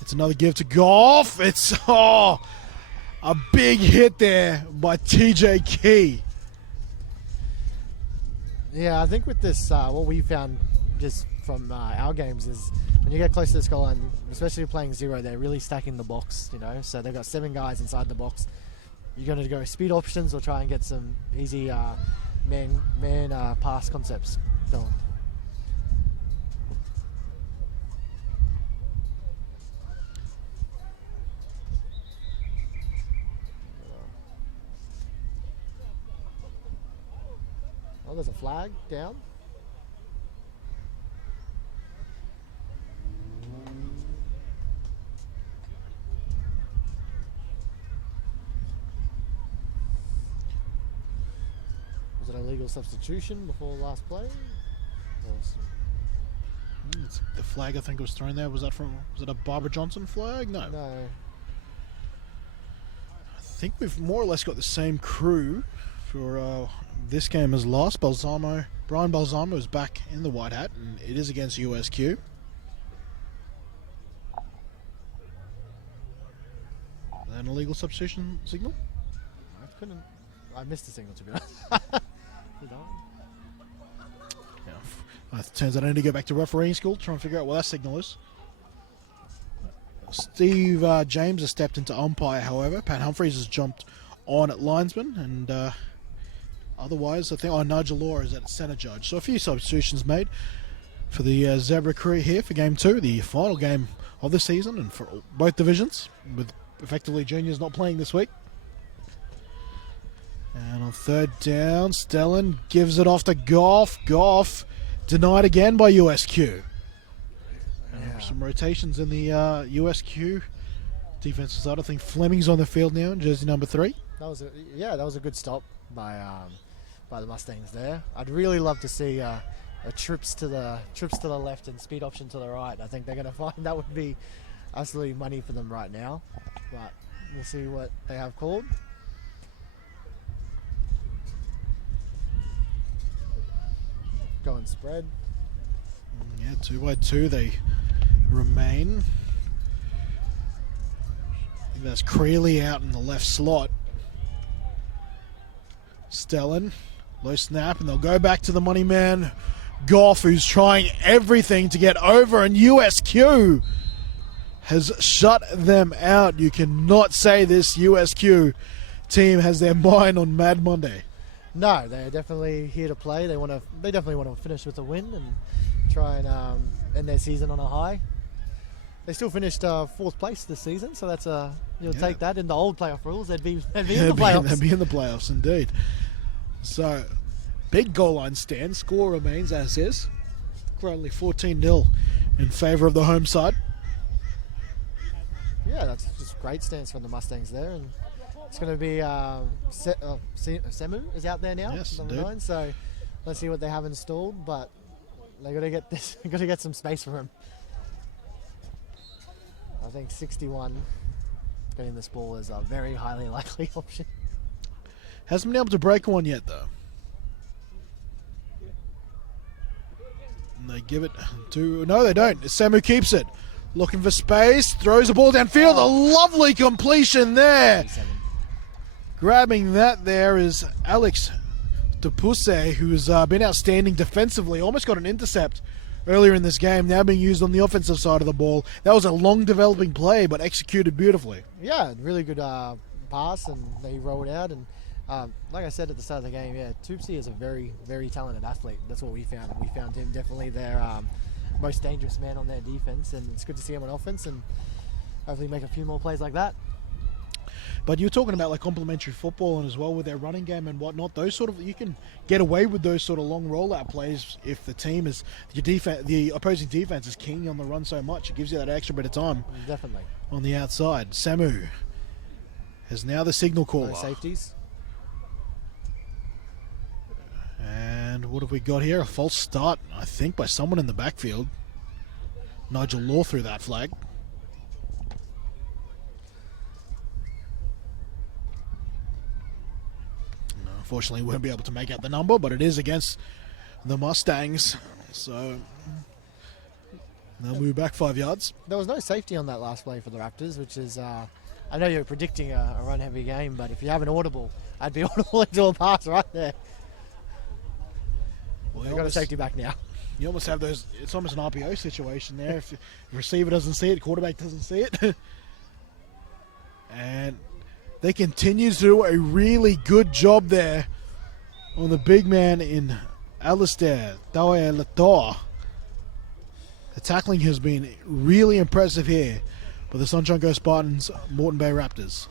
It's another give to Goff. It's a big hit there by TJ Key. Yeah, I think with this, what we found just from our games is when you get close to the goal line, especially playing 0, they're really stacking the box, so they've got 7 guys inside the box. You're going to go speed options or try and get some easy man pass concepts going. Oh, there's a flag down. Was it a legal substitution before the last play? The flag I think was thrown there. Was it a Barbara Johnson flag? No. No. I think we've more or less got the same crew for this game as last. Brian Balsamo is back in the white hat, and it is against USQ. Is that an illegal substitution signal? I missed the signal, to be honest. It turns out I need to go back to refereeing school to try and figure out what that signal is. Steve James has stepped into umpire, however. Pat Humphries has jumped on at linesman, and otherwise, I think Nigel Law is at centre judge. So a few substitutions made for the Zebra crew here for Game 2, the final game of the season, and for both divisions, with effectively juniors not playing this week. And on third down, Stellan gives it off to Goff. Goff denied again by USQ. And some rotations in the USQ defensive side. I think Fleming's on the field now in jersey number 3. That was a good stop by the Mustangs there. I'd really love to see a trips to the left and speed option to the right. I think they're going to find that would be absolutely money for them right now. But we'll see what they have called. Go and spread. Yeah, 2x2 they remain. I think that's Creeley out in the left slot. Stellan, low snap, and they'll go back to the money man, Goff, who's trying everything to get over, and USQ has shut them out. You cannot say this USQ team has their mind on Mad Monday. No, they're definitely here to play. They definitely want to finish with a win and try and end their season on a high. They still finished 4th place this season, so that's you'll take that. In the old playoff rules, they'd be in the playoffs. They'd be in the playoffs, indeed. So, big goal line stand. Score remains as is. Currently 14-0 in favour of the home side. Yeah, that's just great stance from the Mustangs there, and it's going to be Semu is out there now, yes, number 9. So let's see what they have installed, but they got to get this. Got to get some space for him. I think 61 getting this ball is a very highly likely option. Hasn't been able to break one yet, though. And they give it to... No, they don't. Samu keeps it. Looking for space. Throws the ball downfield. A lovely completion there. 87. Grabbing that there is Alex DePusse, who's been outstanding defensively. Almost got an intercept earlier in this game. Now being used on the offensive side of the ball. That was a long developing play, but executed beautifully. Yeah, really good pass, and they rolled out. And like I said at the start of the game, yeah, Tupsi is a very, very talented athlete. That's what we found. We found him definitely their most dangerous man on their defense, and it's good to see him on offense. And hopefully make a few more plays like that. But you're talking about like complementary football and as well with their running game and whatnot. Those sort of, you can get away with those sort of long rollout plays if the team is the opposing defense is keen on the run so much. It gives you that extra bit of time. Definitely. On the outside, Samu is now the signal caller. No safeties. And what have we got here? A false start, I think, by someone in the backfield. Nigel Law threw that flag. Unfortunately, we won't be able to make out the number, but it is against the Mustangs. So they'll move back 5 yards. There was no safety on that last play for the Raptors, which is, I know you're predicting a run-heavy game, but if you have an audible, I'd be audible into a pass right there. Well, They've got a safety back now. You almost have those, it's almost an RPO situation there. If the receiver doesn't see it, the quarterback doesn't see it. And they continue to do a really good job there on the big man in Alistair Taue. The tackling has been really impressive here for the Sunshine Coast Spartans, Moreton Bay Raptors.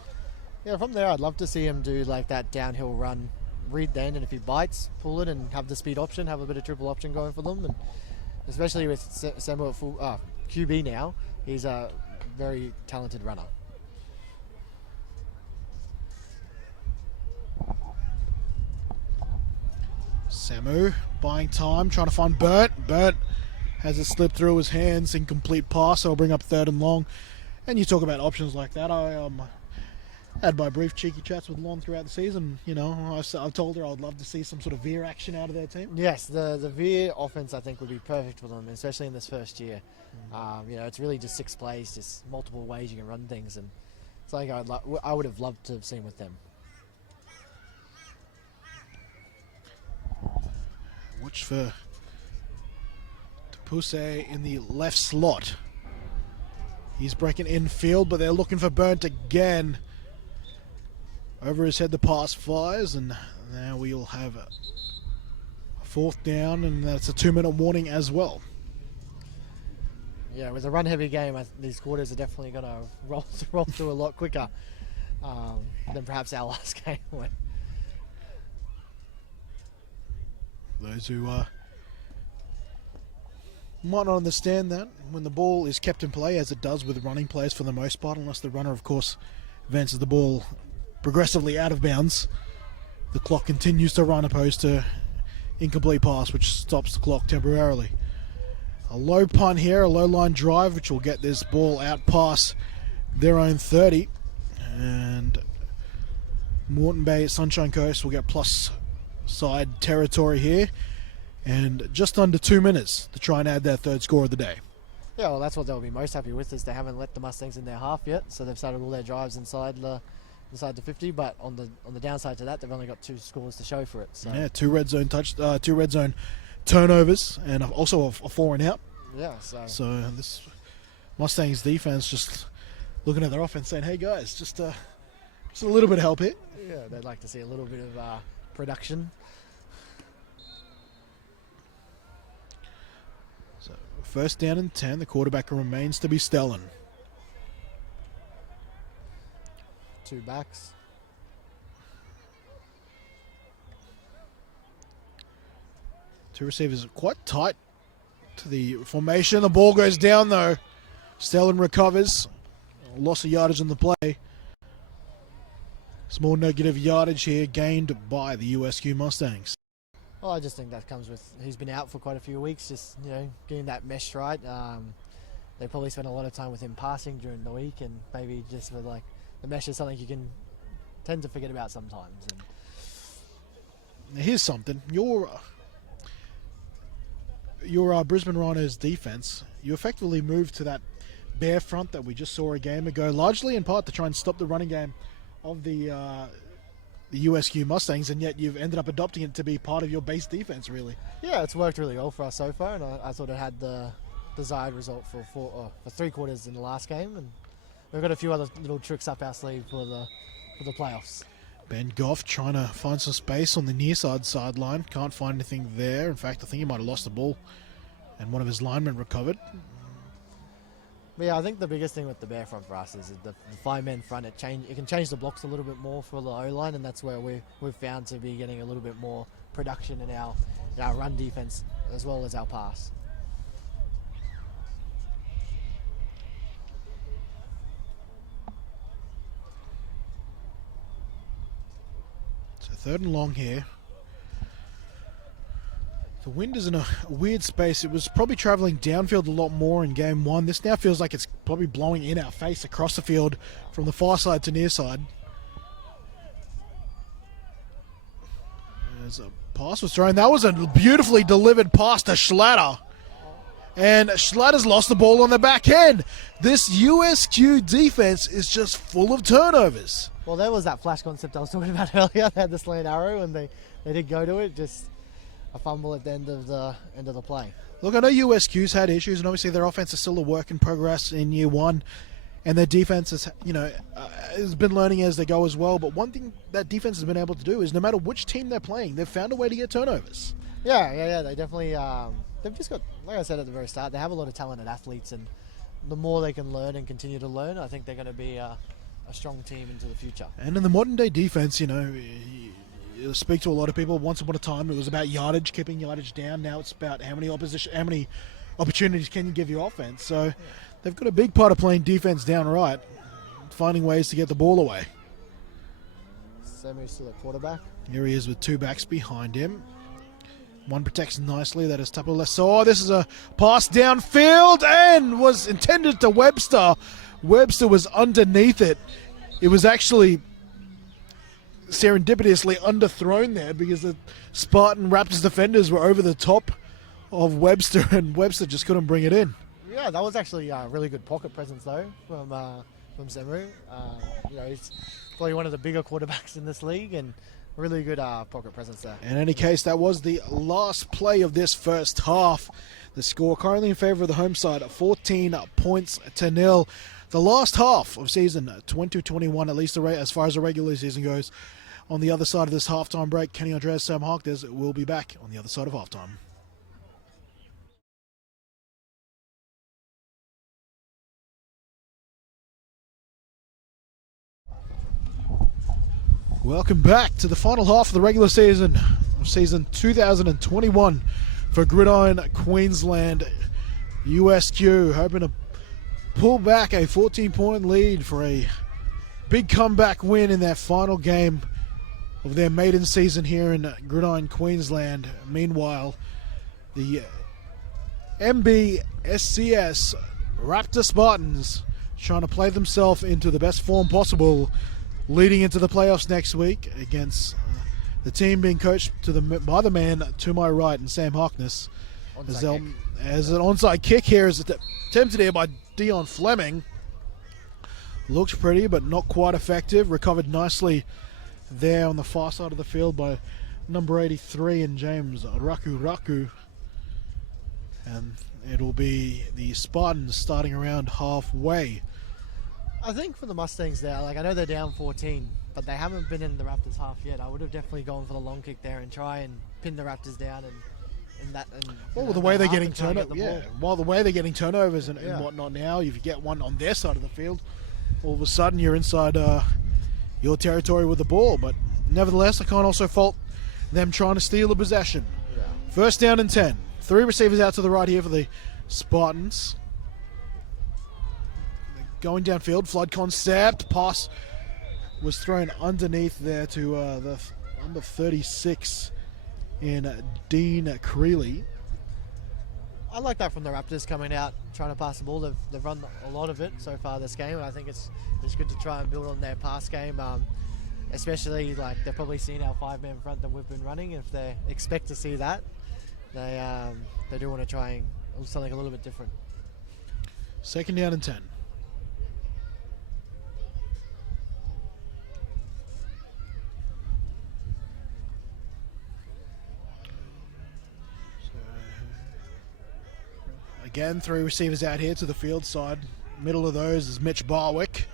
Yeah, from there I'd love to see him do like that downhill run, read the end, and if he bites, pull it and have the speed option, have a bit of triple option going for them. And especially with Samuel at full QB now, he's a very talented runner. Samu buying time, trying to find Burt. Burt has it slip through his hands, incomplete pass, so I'll bring up 3rd and long. And you talk about options like that. I had my brief cheeky chats with Lon throughout the season. You know, I've told her I'd love to see some sort of veer action out of their team. Yes, the veer offense I think would be perfect for them, especially in this first year. You know, it's really just 6 plays, just multiple ways you can run things, and it's like I would have loved to have seen with them. Watch for Tupuse in the left slot. He's breaking infield, but they're looking for Burnt again. Over his head the pass fires, and now we'll have a 4th down, and that's a 2-minute warning as well. Yeah, with a run-heavy game, these quarters are definitely going to roll through a lot quicker than perhaps our last game went. Those who might not understand that, when the ball is kept in play, as it does with running plays for the most part, unless the runner, of course, advances the ball progressively out of bounds, the clock continues to run opposed to incomplete pass, which stops the clock temporarily. A low punt here, a low line drive, which will get this ball out past their own 30. And Moreton Bay Sunshine Coast will get plus side territory here, and just under 2 minutes to try and add their 3rd score of the day. Yeah, well, that's what they'll be most happy with, is they haven't let the Mustangs in their half yet, so they've started all their drives inside the 50. But on the downside to that, they've only got 2 scores to show for it. So. Yeah, 2 red zone turnovers, and also a 4 and out. Yeah, so this Mustangs defense just looking at their offense, saying, "Hey guys, just a little bit of help here." Yeah, they'd like to see a little bit of production. So 1st down and 10. The quarterback remains to be Stellan. 2 backs. Two receivers quite tight to the formation. The ball goes down though. Stellan recovers. Loss of yardage on the play. Small negative yardage here gained by the USQ Mustangs. Well, I just think that comes with, he's been out for quite a few weeks, just, you know, getting that mesh right. They probably spent a lot of time with him passing during the week, and maybe just with like the mesh is something you can tend to forget about sometimes. And now here's something. Your Brisbane Rhinos defense, you effectively moved to that bare front that we just saw a game ago, largely in part to try and stop the running game of the USQ Mustangs, and yet you've ended up adopting it to be part of your base defense, really. Yeah, it's worked really well for us so far, and I thought it had the desired result for 3 quarters in the last game, and we've got a few other little tricks up our sleeve for the playoffs. Ben Goff trying to find some space on the near side sideline. Can't find anything there. In fact, I think he might have lost the ball, and one of his linemen recovered. But yeah, I think the biggest thing with the Bear front for us is the 5-man front. It can change the blocks a little bit more for the O-line, and that's where we've found to be getting a little bit more production in our run defense as well as our pass. So 3rd and long here. The wind is in a weird space. It was probably traveling downfield a lot more in game 1. This now feels like it's probably blowing in our face across the field from the far side to near side. As a pass was thrown, that was a beautifully delivered pass to Schlatter. And Schlatter's lost the ball on the back end. This USQ defense is just full of turnovers. Well, there was that flash concept I was talking about earlier. They had the slant arrow and they did go to it. Just a fumble at the end of the play. Look, I know USQ's had issues, and obviously their offense is still a work in progress in year 1, and their defense has been learning as they go as well. But one thing that defense has been able to do is, no matter which team they're playing, they've found a way to get turnovers. Yeah. They definitely they've just got, like I said at the very start, they have a lot of talented athletes, and the more they can learn and continue to learn, I think they're going to be a strong team into the future. And in the modern day defense, you speak to a lot of people. Once upon a time, it was about yardage, keeping yardage down. Now it's about how many opportunities can you give your offense. So they've got a big part of playing defense down right, finding ways to get the ball away. Samu's still at quarterback. Here he is with 2 backs behind him. One protects nicely. That is Tapo Lesor. This is a pass downfield and was intended to Webster. Webster was underneath it. It was actually serendipitously underthrown there because the Spartan Raptors defenders were over the top of Webster, and Webster just couldn't bring it in. Yeah, that was actually a really good pocket presence though from Samu. He's probably one of the bigger quarterbacks in this league, and really good pocket presence there. In any case, that was the last play of this first half. The score currently in favour of the home side at 14 points to 0. The last half of season 2021, at least as far as the regular season goes. On the other side of this halftime break, Kenny Andres, Sam Harkness will be back on the other side of halftime. Welcome back to the final half of the regular season of season 2021 for Gridiron Queensland. USQ hoping to pull back a 14-point lead for a big comeback win in their final game of their maiden season here in Gridiron Queensland. Meanwhile, the MBSCS Raptors Spartans trying to play themselves into the best form possible leading into the playoffs next week against the team being coached by the man to my right, and Sam Harkness. As an onside kick here is attempted here by Dion Fleming. Looks pretty, but not quite effective. Recovered nicely there on the far side of the field by number 83 and James Raku. And it'll be the Spartans starting around halfway. I think for the Mustangs there, I know they're down 14, but they haven't been in the Raptors half yet. I would have definitely gone for the long kick there and try and pin the Raptors down the way they're getting turnovers, the way they're getting turnovers and whatnot now, if you get one on their side of the field, all of a sudden you're inside your territory with the ball. But nevertheless, I can't also fault them trying to steal the possession. Yeah. First down and 10. 3 receivers out to the right here for the Spartans. Going downfield, flood concept. Pass was thrown underneath there to the number 36 in Dean Creeley. I like that from the Raptors coming out, trying to pass the ball. They've run a lot of it so far this game, and I think it's good to try and build on their pass game, especially they've probably seen our 5-man front that we've been running. If they expect to see that, they do want to try and something a little bit different. Second down and 10. Again, 3 receivers out here to the field side. Middle of those is Mitch Barwick.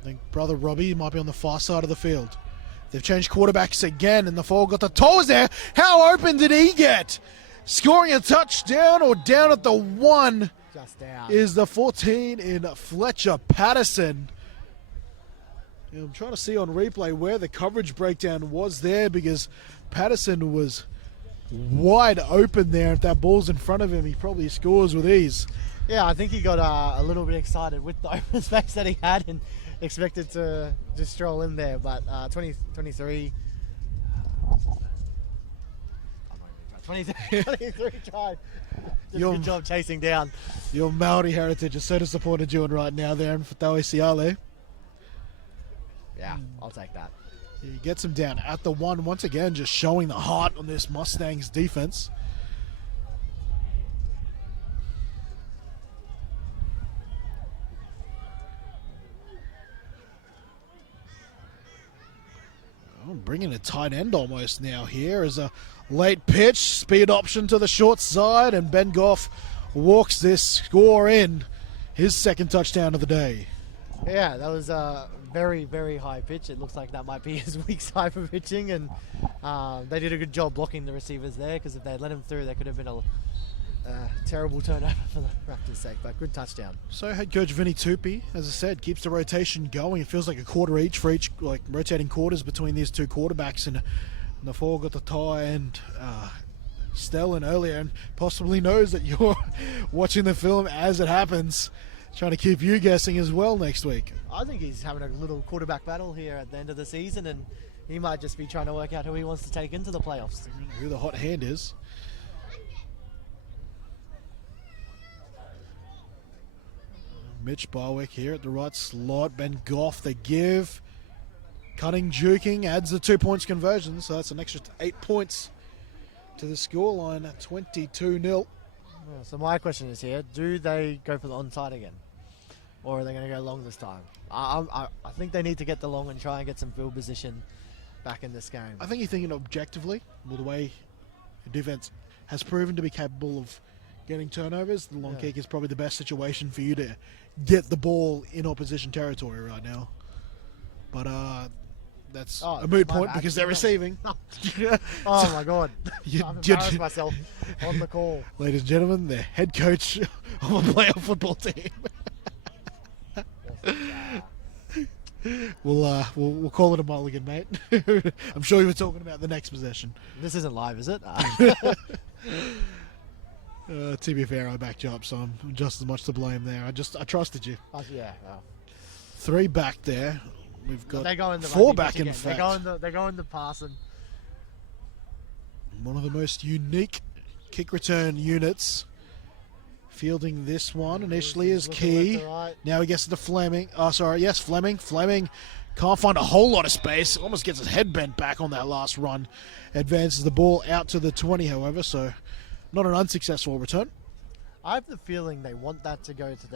I think brother Robbie might be on the far side of the field. They've changed quarterbacks again, and the fall got the toes there. How open did he get? Scoring a touchdown or down at the 1. Just down. is the 14 in Fletcher Patterson. I'm trying to see on replay where the coverage breakdown was there, because Patterson was wide open there. If that ball's in front of him, he probably scores with ease. Yeah, I think he got a little bit excited with the open space that he had and expected to just stroll in there. But 23 tried. Did a good job chasing down. Your Maori heritage is so disappointed you in right now there in Fatawe Siale. Yeah, I'll take that. He gets him down at the 1 once again, just showing the heart on this Mustangs defense. Oh, bringing a tight end almost now here as a late pitch, speed option to the short side, and Ben Goff walks this score in, his second touchdown of the day. Yeah, that was a very, very high pitch. It looks like that might be his weak side for pitching, and they did a good job blocking the receivers there, because if they'd let him through, there could have been a terrible turnover for the Raptors' sake, but good touchdown. So head coach Vinny Tuppi, as I said, keeps the rotation going. It feels like a quarter each for each, like rotating quarters between these two quarterbacks, and Nafo got the tie and Stellan earlier, and possibly knows that you're watching the film as it happens, trying to keep you guessing as well next week. I think he's having a little quarterback battle here at the end of the season, and he might just be trying to work out who he wants to take into the playoffs. Who the hot hand is. Mitch Barwick here at the right slot. Ben Goff, the give. Cutting, juking, adds the 2 points conversion, so that's an extra 8 points to the scoreline at 22-0. So my question is here, do they go for the onside again? Or are they going to go long this time? I think they need to get the long and try and get some field position back in this game. I think you're thinking objectively, with the way the defense has proven to be capable of getting turnovers. The long kick is probably the best situation for you to get the ball in opposition territory right now. But that's a moot point because they're receiving. Oh my God. I've embarrassed myself on the call. Ladies and gentlemen, the head coach of a playoff football team. We'll call it a mulligan, mate. I'm sure you were talking about the next possession. This isn't live, is it? To be fair, I backed you up, so I'm just as much to blame there. I trusted you. Yeah. Well. 3 back there. We've got they go in the 4 back in fact. They go in the passing. One of the most unique kick return units. Fielding this one initially is Key. Right. Now he gets to Fleming. Oh, sorry. Yes, Fleming. Fleming can't find a whole lot of space. Almost gets his head bent back on that last run. Advances the ball out to the 20, however, so not an unsuccessful return. I have the feeling they want that to go to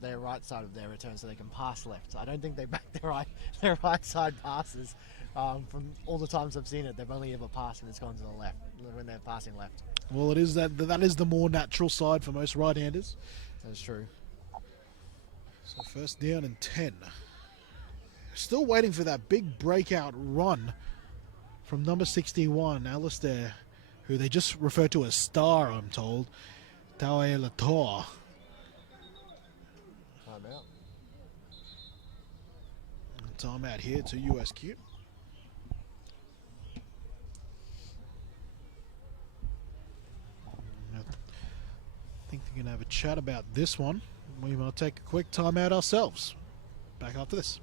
their right side of their return so they can pass left. I don't think they back their right side passes. From all the times I've seen it, they've only ever passed and it's gone to the left when they're passing left. Well, it is that is the more natural side for most right-handers. That's true. So first down and 10. Still waiting for that big breakout run from number 61, Alistair, who they just refer to as Star, I'm told. Taue Latoa. Timeout here to USQ. I think they're going to have a chat about this one. We might take a quick timeout ourselves. Back after this.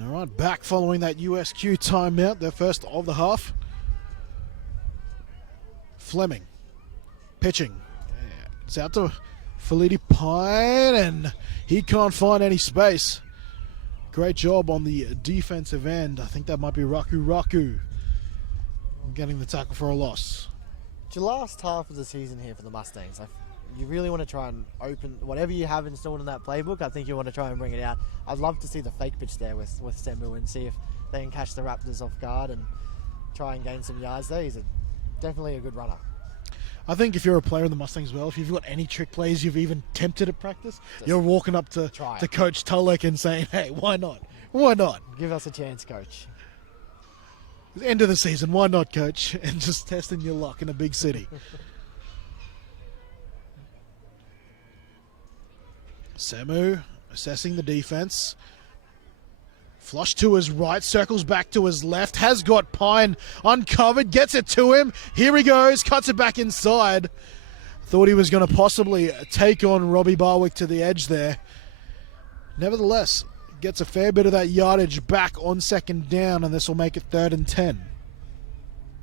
All right, back following that USQ timeout, their first of the half. Fleming pitching. It's out to Felidi Pine, and he can't find any space. Great job on the defensive end. I think that might be Raku getting the tackle for a loss. It's your last half of the season here for the Mustangs. You really want to try and open whatever you have installed in that playbook. I think you want to try and bring it out. I'd love to see the fake pitch there with Semu and see if they can catch the Raptors off guard and try and gain some yards there. He's definitely a good runner. I think if you're a player in the Mustangs as well, if you've got any trick plays you've even attempted at practice, you're walking up to Coach Tulloch and saying, hey, why not? Why not? Give us a chance, Coach. End of the season, why not, Coach? And just testing your luck in a big city. Semu assessing the defense. Flush to his right, circles back to his left, has got Pine uncovered, gets it to him. Here he goes, cuts it back inside. Thought he was going to possibly take on Robbie Barwick to the edge there. Nevertheless, gets a fair bit of that yardage back on second down, and this will make it 3rd and 10.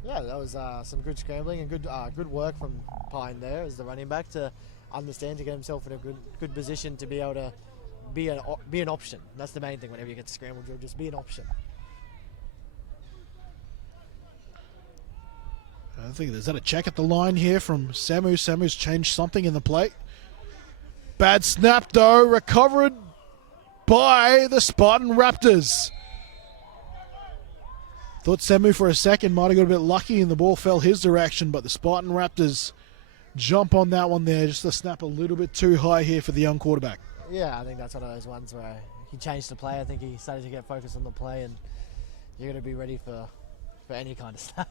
Yeah, that was some good scrambling and good work from Pine there as the running back to understand to get himself in a good position to be able to be an option. That's the main thing whenever you get to scramble drill, just be an option. I think there's a check at the line here from Samu. Samu's changed something in the play. Bad snap though, recovered by the Spartan Raptors. Thought Samu for a second might have got a bit lucky and the ball fell his direction, but the Spartan Raptors jump on that one there. Just the snap a little bit too high here for the young quarterback. Yeah, I think that's one of those ones where he changed the play. I think he started to get focused on the play, and you're going to be ready for any kind of snap.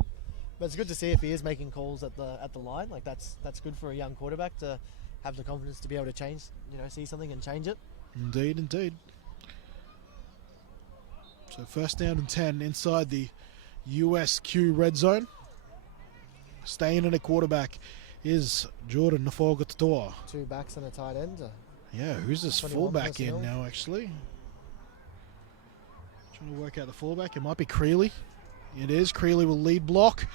But it's good to see if he is making calls at the line. Like that's good for a young quarterback to have the confidence to be able to change, see something and change it. Indeed, indeed. So 1st down and 10 inside the USQ red zone. Staying in a quarterback is Jordan Nafogatoa. 2 backs and a tight end. Yeah, who's this fullback in now, actually? Trying to work out the fullback. It might be Creeley. It is. Creeley will lead block.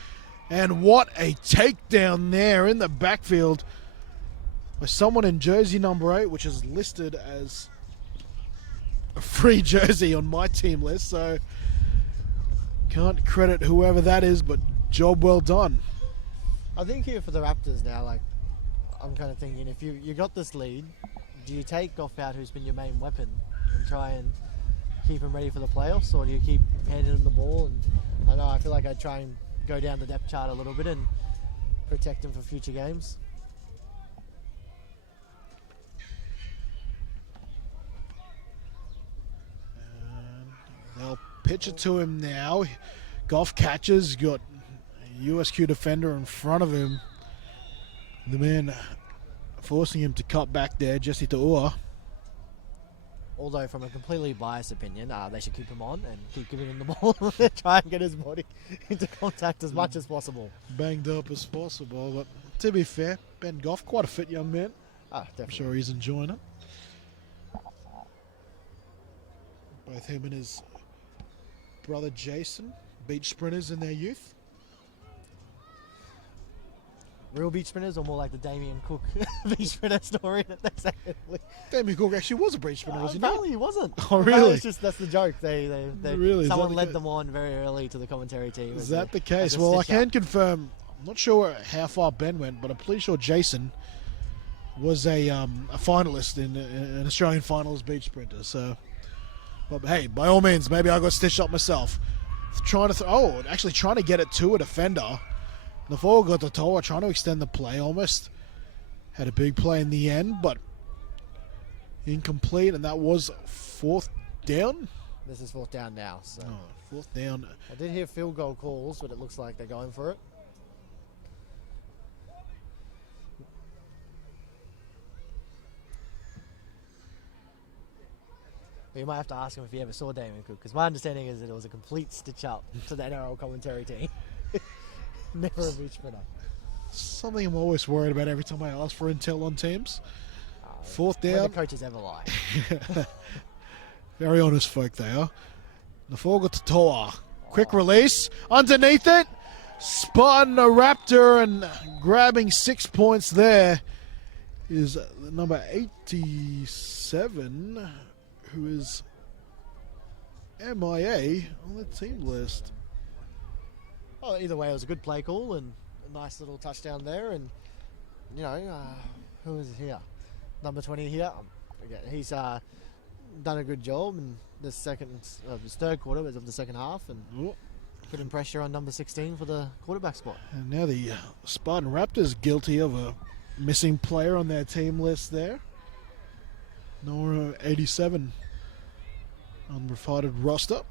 And what a takedown there in the backfield by someone in jersey number 8, which is listed as a free jersey on my team list. So can't credit whoever that is, but job well done. I think here for the Raptors now, I'm kind of thinking, if you got this lead, do you take Goff out, who's been your main weapon, and try and keep him ready for the playoffs, or do you keep handing him the ball? And I know, I feel like I'd try and go down the depth chart a little bit and protect him for future games. They'll pitch it to him now. Goff catches, got a USQ defender in front of him. The man forcing him to cut back there, Jesse Ta'ua. Although from a completely biased opinion, they should keep him on and keep giving him the ball. Try and get his body into contact as much as possible. Banged up as possible, but to be fair, Ben Goff, quite a fit young man. Definitely. I'm sure he's enjoying it. Both him and his brother Jason, beach sprinters in their youth. Real beach sprinters, or more like the Damien Cook beach sprinter story that they say? Damien Cook actually was a beach sprinter, was he not? Apparently he wasn't. Oh, really? It's just, that's the joke. They really? Someone led them on very early to the commentary team. Is that the case? Well, I can confirm. I'm not sure how far Ben went, but I'm pretty sure Jason was a finalist in an Australian finals beach sprinter. So, but hey, by all means, maybe I got stitched up myself. Trying to get it to a defender. Nafo got the toe, trying to extend the play almost. Had a big play in the end, but incomplete, and that was 4th down. This is 4th down now. So. Oh, 4th down. I did hear field goal calls, but it looks like they're going for it. You might have to ask him if he ever saw Damien Cook, because my understanding is that it was a complete stitch up to the NRL commentary team. Never a beach sprinter. Something I'm always worried about every time I ask for intel on teams. Fourth Where the down. coaches ever lie. Very honest folk they are. Nafoga Toa. Quick release. Underneath it. Spartan a Raptor, and grabbing 6 points there is number 87, who is MIA on the team list. Oh, either way, it was a good play call and a nice little touchdown there. And, you know, who is here? Number 20 here. Again, he's done a good job in the his third quarter of the second half, and putting pressure on number 16 for the quarterback spot. And now the Spartan Raptors guilty of a missing player on their team list there. Number 87 on the refided roster.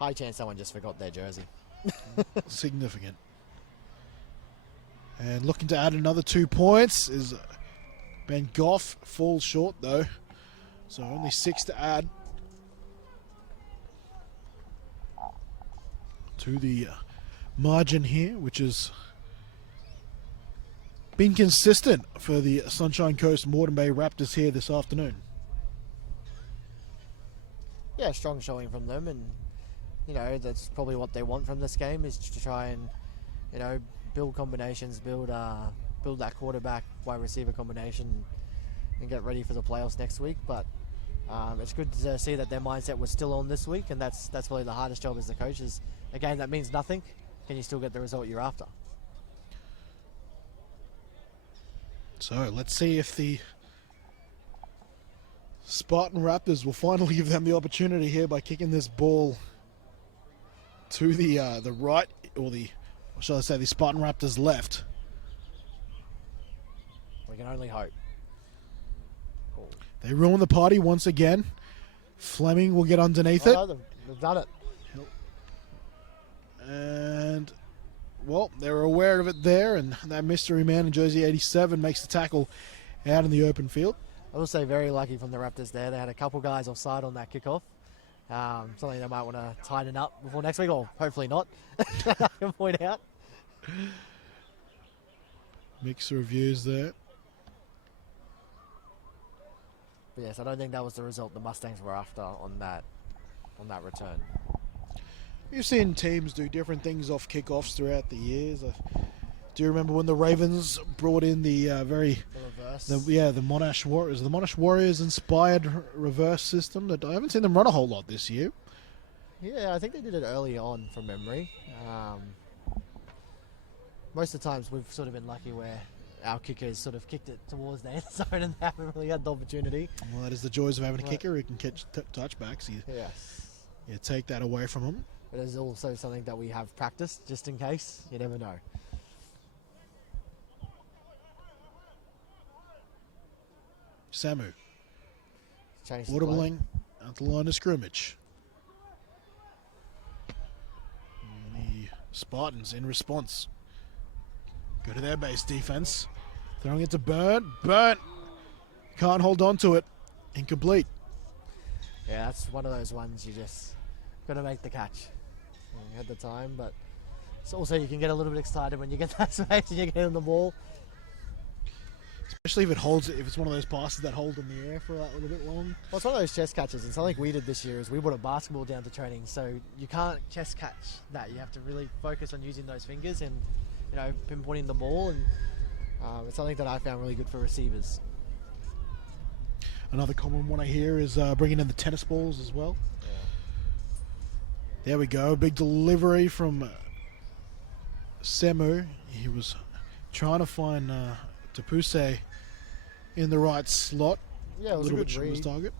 High chance someone just forgot their jersey. Significant. And looking to add another 2 points is Ben Goff. Falls short though, so only 6 to add to the margin here, which has been consistent for the Sunshine Coast Moreton Bay Raptors here this afternoon. Yeah, strong showing from them, and you know that's probably what they want from this game, is to try and, you know, build combinations, build that quarterback wide receiver combination, and get ready for the playoffs next week. But it's good to see that their mindset was still on this week, and that's really the hardest job as the coach. Is a game that means nothing, can you still get the result you're after? So let's see if the Spartan Raptors will finally give them the opportunity here by kicking this ball to the right, or shall I say the Spartan Raptors left. We can only hope. Oh. They ruin the party once again. Fleming will get underneath it. No, they've done it. And, well, they were aware of it there, and that mystery man in jersey 87 makes the tackle out in the open field. I will say very lucky from the Raptors there. They had a couple guys offside on that kickoff. Something they might want to tighten up before next week, or hopefully not. I can point out. Mixed reviews there. But yes, I don't think that was the result the Mustangs were after on that return. You've seen teams do different things off kickoffs throughout the years. Do you remember when the Ravens brought in the The reverse. the Monash Warriors, the Monash Warriors inspired reverse system? That I haven't seen them run a whole lot this year. Yeah, I think they did it early on from memory. Most of the times we've sort of been lucky where our kickers sort of kicked it towards the end zone and they haven't really had the opportunity. Well, that is the joys of having a kicker who can catch touchbacks. Yes. You take that away from them. But it's also something that we have practiced just in case. You never know. Samu Change the play. audibling at the line of scrimmage. And the Spartans in response go to their base defense. Throwing it to Burnt. Burnt can't hold on to it. Incomplete. Yeah, that's one of those ones you just got to make the catch. You had the time, but it's also you can get a little bit excited when you get that space and you get on the ball. Especially if it's one of those passes that hold in the air for that little bit long. Well, it's one of those chest catches, and something we did this year is we brought a basketball down to training, so you can't chest catch that. You have to really focus on using those fingers and, you know, pinpointing the ball, and it's something that I found really good for receivers. Another common one I hear is bringing in the tennis balls as well. Yeah. There we go. Big delivery from Semu. He was trying to find Tapuse in the right slot. Yeah, it was a good short of his read. target.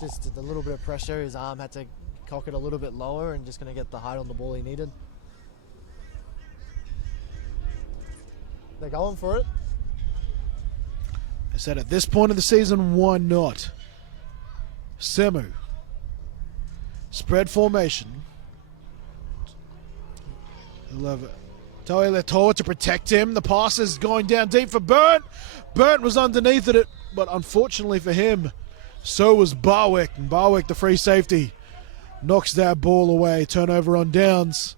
Just a little bit of pressure. His arm had to cock it a little bit lower and just going to get the height on the ball he needed. They're going for it. I said at this point of the season, why not? Semu. Spread formation. He'll have Toa Letoa to protect him. The pass is going down deep for Burnt. Burnt was underneath it, but unfortunately for him, so was Barwick. And Barwick, the free safety, knocks that ball away. Turnover on downs.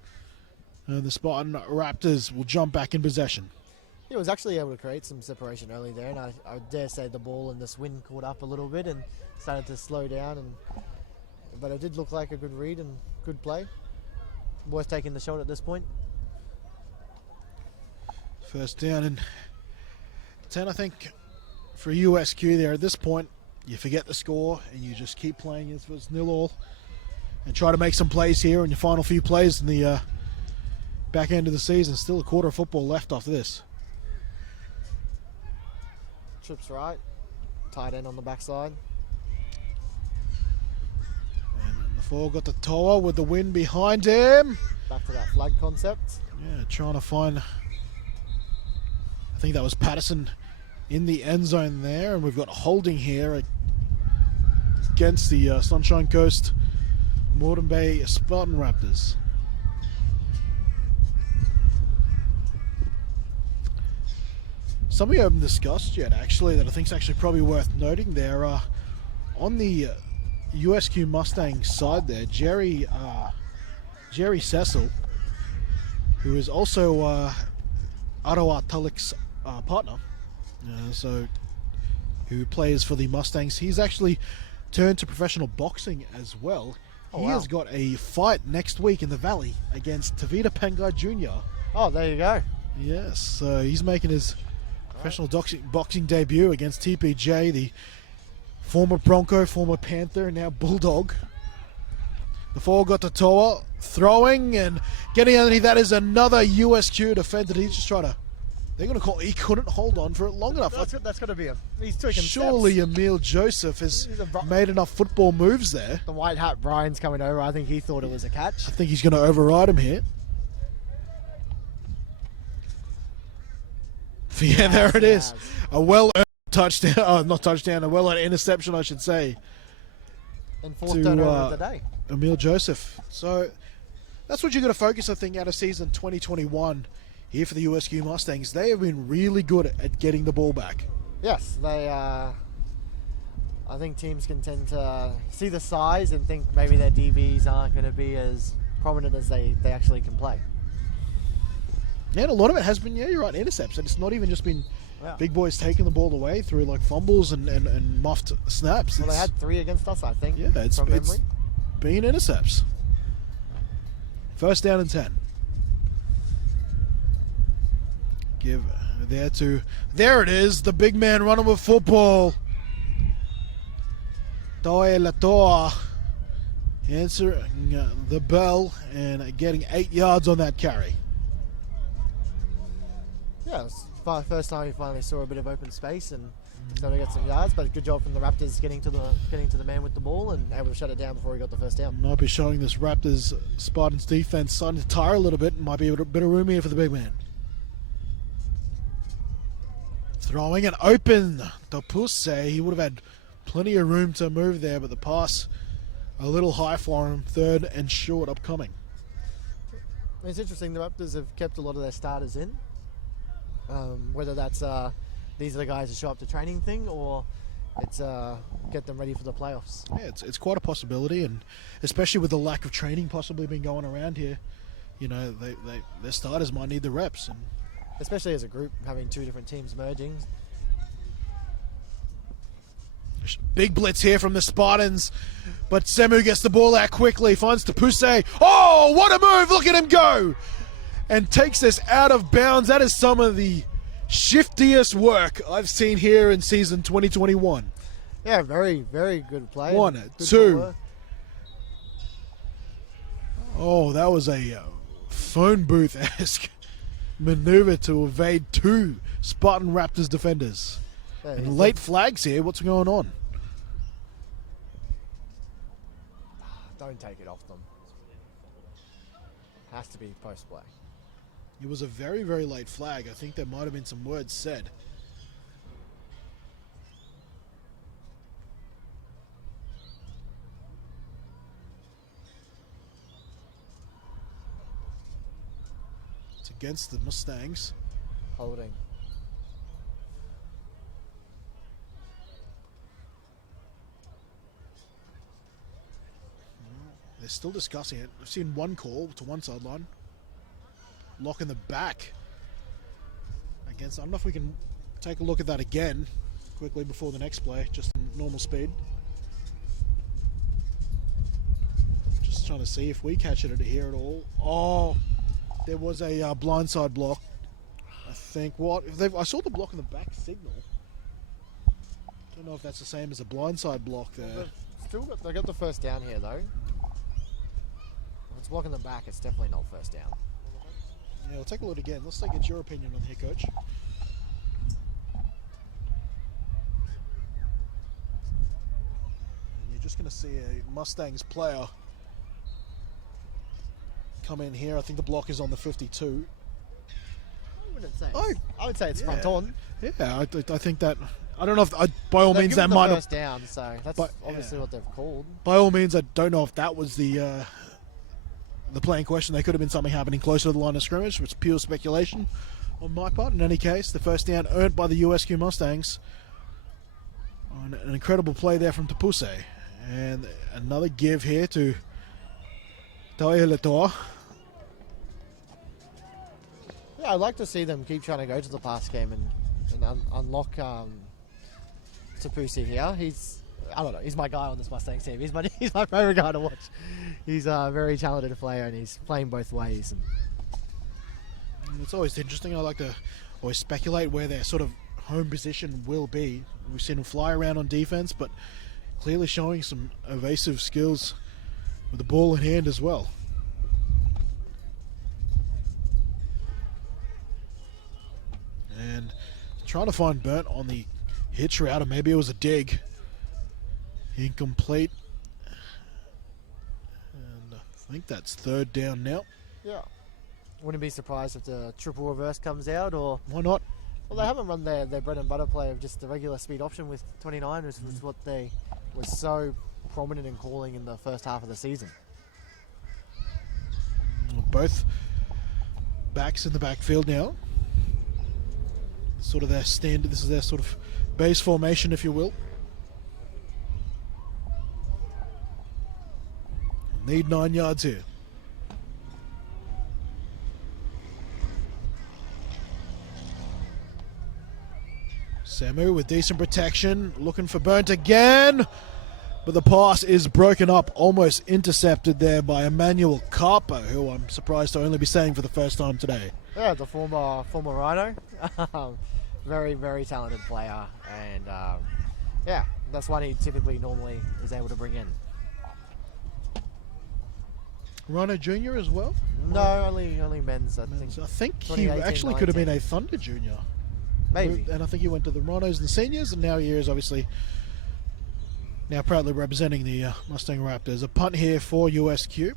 And the Spartan Raptors will jump back in possession. He was actually able to create some separation early there, and I dare say the ball and this wind caught up a little bit and started to slow down. But it did look like a good read and good play. Worth taking the shot at this point. First down and 10, I think, for USQ there. At this point, you forget the score and you just keep playing as if it's 0-0 and try to make some plays here in your final few plays in the back end of the season. Still a quarter of football left after this. Trips right, tight end on the backside. And the four got the Toa with the wind behind him. Back to that flag concept. Yeah, trying to find, I think that was Patterson in the end zone there, and we've got holding here against the Sunshine Coast Moreton Bay Spartan Raptors. Something we haven't discussed yet, actually, that I think is actually probably worth noting there. On the USQ Mustangs side there, Jerry Cecil, who is also Arawa Talik's partner, who plays for the Mustangs. He's actually turned to professional boxing as well. Oh, he wow. has got a fight next week in the Valley against Tavita Pangai Jr. Oh, there you go. Yes, so he's making his professional boxing debut against TPJ, the former Bronco, former Panther, now Bulldog. The four got to Toa, throwing and getting underneath. That is another USQ defender. He just tried to. They're going to call. He couldn't hold on for it long enough. That's got to be he's taking Surely steps. Emil Joseph has He's a made enough football moves there. The white hat Brian's coming over. I think he thought it was a catch. I think he's going to override him here. Yeah, there it is. A well-earned touchdown. Oh, not touchdown. A well-earned interception, I should say. And fourth turnover of the day. Emil Joseph. So that's what you're going to focus, I think, out of season 2021 here for the USQ Mustangs. They have been really good at getting the ball back. Yes, they. I think teams can tend to see the size and think maybe their DBs aren't going to be as prominent as they actually can play. Yeah, and a lot of it has been, yeah, you're right, intercepts. And it's not even just been big boys taking the ball away through like fumbles and muffed snaps. Well, they had 3 against us, I think. Yeah, it's been intercepts. First down and 10. Give there to, there it is, the big man running with football. Toe Latoa answering the bell and getting 8 yards on that carry. Yeah, it was the first time we finally saw a bit of open space and started to get some yards. But good job from the Raptors getting to the man with the ball and able to shut it down before he got the first down. Might be showing this Raptors Spartans defense starting to tire a little bit. Might be a bit of room here for the big man. Throwing and open to Pusse. He would have had plenty of room to move there, but the pass a little high for him. 3rd and short upcoming. It's interesting. The Raptors have kept a lot of their starters in. Whether that's these are the guys that show up to training thing or it's get them ready for the playoffs. Yeah, it's quite a possibility, and especially with the lack of training possibly been going around here, you know, their starters might need the reps. And especially as a group, having 2 different teams merging. big blitz here from the Spartans, but Semu gets the ball out quickly, finds Tapuse. Oh, what a move! Look at him go! And takes this out of bounds. That is some of the shiftiest work I've seen here in season 2021. Yeah, very, very good play. 1, Good 2. work. Oh, that was a phone booth-esque maneuver to evade 2 Spartan Raptors defenders. Yeah, And late flags here. What's going on? don't take it off them. Has to be post play. It was a very, very late flag. I think there might have been some words said. It's against the Mustangs. Holding. They're still discussing it. I've seen one call to one sideline. Lock in the back seconds. I don't know if we can take a look at that again quickly before the next play, just in normal speed. Just trying to see if we catch it here at all. Oh, there was a blindside block. I think I saw the block in the back signal. Don't know if that's the same as a blindside block there. They got the first down here though. If it's blocking the back, it's definitely not first down. Yeah, we'll take a look again. Let's get your opinion on here, Coach. And you're just going to see a Mustangs player come in here. I think the block is on the 52. I would say it's front on. Yeah, I think that. I don't know if by all means that might have first down, so that's obviously what they've called. By all means, I don't know if that was the play in question. There could have been something happening closer to the line of scrimmage, which is pure speculation on my part. In any case, the first down earned by the USQ Mustangs. An incredible play there from Tapuse, and another give here to Taoiletor. Yeah, I'd like to see them keep trying to go to the pass game and unlock Tapuse here. I don't know, he's my guy on this Mustangs team. He's my favourite guy to watch. He's a very talented player and he's playing both ways. And it's always interesting. I like to always speculate where their sort of home position will be. We've seen him fly around on defense, but clearly showing some evasive skills with the ball in hand as well. And trying to find Burnt on the hitch route, or maybe it was a dig. Incomplete. And I think that's third down now. Yeah. Wouldn't be surprised if the triple reverse comes out, or... Why not? Well, they haven't run their bread and butter play of just the regular speed option with 29, which was what they were so prominent in calling in the first half of the season. Both backs in the backfield now. Sort of their standard, this is their sort of base formation, if you will. Need 9 yards here. Samu with decent protection, looking for Burnt again, but the pass is broken up, almost intercepted there by Emmanuel Carpo, who I'm surprised to only be saying for the first time today. Yeah, the former Rhino. Very, very talented player, and yeah, that's one he normally is able to bring in. Rhino Jr. as well? No, only men's. I think he actually could have been a Thunder Junior. Maybe. And I think he went to the Rhinos and Seniors, and now he is obviously now proudly representing the Mustang Raptors. A punt here for USQ.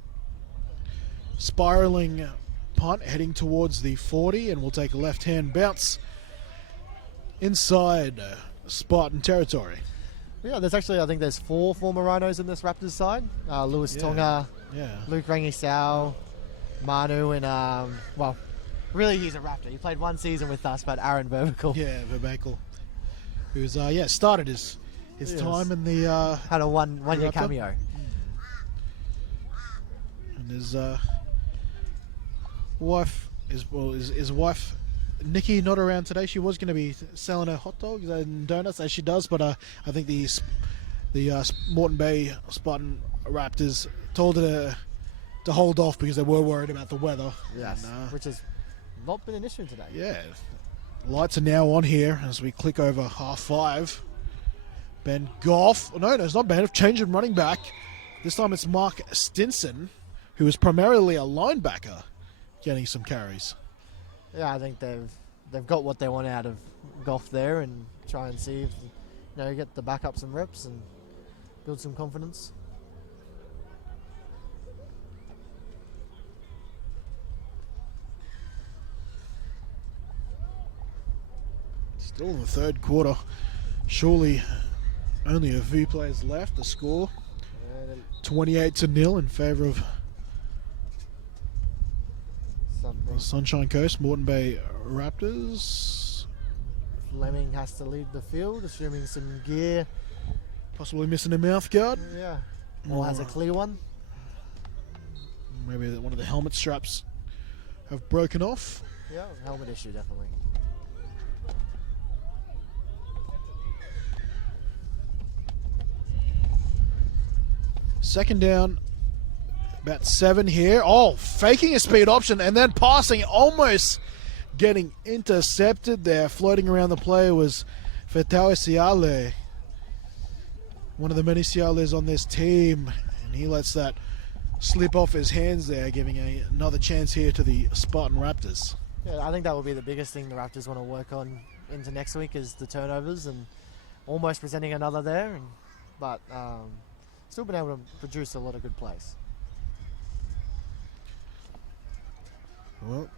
Spiraling punt heading towards the 40, and we'll take a left-hand bounce inside Spartan territory. Yeah, I think there's 4 former Rhinos in this Raptors side. Lewis Tonga, Luke Rangisau, Manu, and well, really he's a Raptor. He played 1 season with us, but Aaron Verbical. Yeah, Verbical, who's started his time in the had a one-year cameo. And his wife his wife Nikki not around today. She was going to be selling her hot dogs and donuts as she does, but I think the Moreton Bay Spartan Raptors told her to hold off because they were worried about the weather. Yes, and, which has not been an issue today. Yeah, lights are now on here as we click over 5:30. Ben Goff. No, it's not Ben. Change in running back. This time it's Mark Stinson, who is primarily a linebacker, getting some carries. Yeah, I think they've got what they want out of Goff there, and try and see if get the backup some reps and build some confidence. Still in the third quarter. Surely only a few players left. The score 28-0 in favour of Sunshine Coast, Moreton Bay Raptors. Fleming has to lead the field, assuming some gear. Possibly missing a mouth guard. Yeah. Or has a clear one. Maybe one of the helmet straps have broken off. Yeah, helmet issue, definitely. Second down, about 7 here. Oh, faking a speed option and then passing, almost getting intercepted there. Floating around the play was Fetawe Siale, one of the many Siales on this team, and he lets that slip off his hands there, giving another chance here to the Spartan Raptors. Yeah, I think that will be the biggest thing the Raptors want to work on into next week is the turnovers, and almost presenting another there, but still been able to produce a lot of good plays. Well,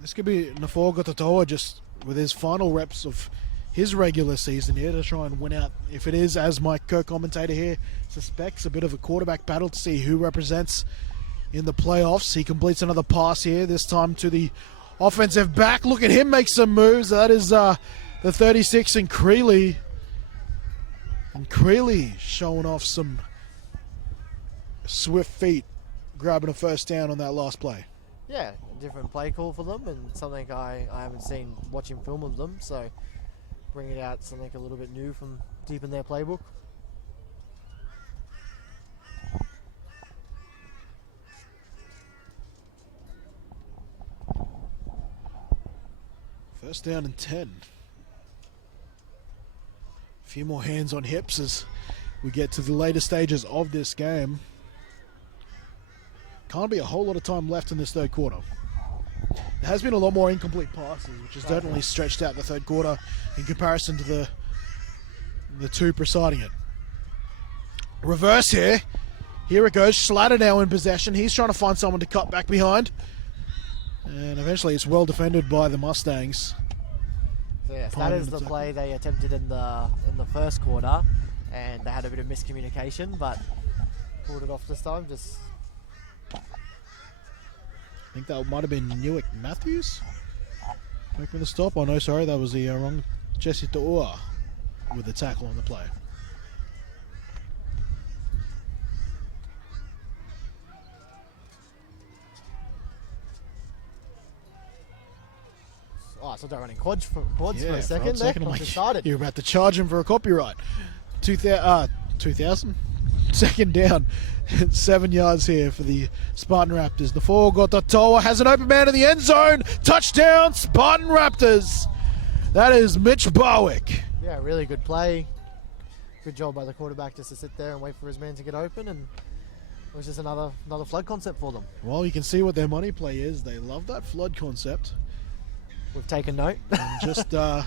this could be Nafoga Totoa just with his final reps of his regular season here to try and win out. If it is, as my co-commentator here suspects, a bit of a quarterback battle to see who represents in the playoffs. He completes another pass here, this time to the offensive back. Look at him make some moves. That is the 36 and Creeley. And Creeley showing off some swift feet, grabbing a first down on that last play. Yeah, a different play call for them, and something I haven't seen watching film of them, so bringing out something a little bit new from deep in their playbook. First down and 10. A few more hands on hips as we get to the later stages of this game. Can't be a whole lot of time left in this third quarter. There has been a lot more incomplete passes, which has certainly stretched out the third quarter in comparison to the two preceding it. Reverse here. Here it goes. Schlatter now in possession. He's trying to find someone to cut back behind. And eventually it's well defended by the Mustangs. So yes, that is the play they attempted in the first quarter, and they had a bit of miscommunication, but pulled it off this time. Just I think that might have been Newick Matthews making the stop. Oh no, sorry, that was the wrong. Jesse To'ua with the tackle on the play. oh, so they're running quads for a second. I'm like, you're about to charge him for a copyright. 2000. Second down, 7 yards here for the Spartan Raptors. The four got the Toa, has an open man in the end zone. Touchdown, Spartan Raptors. That is Mitch Barwick. Yeah, really good play. Good job by the quarterback just to sit there and wait for his man to get open, and it was just another flood concept for them. Well, you can see what their money play is. They love that flood concept. We've taken note. And just for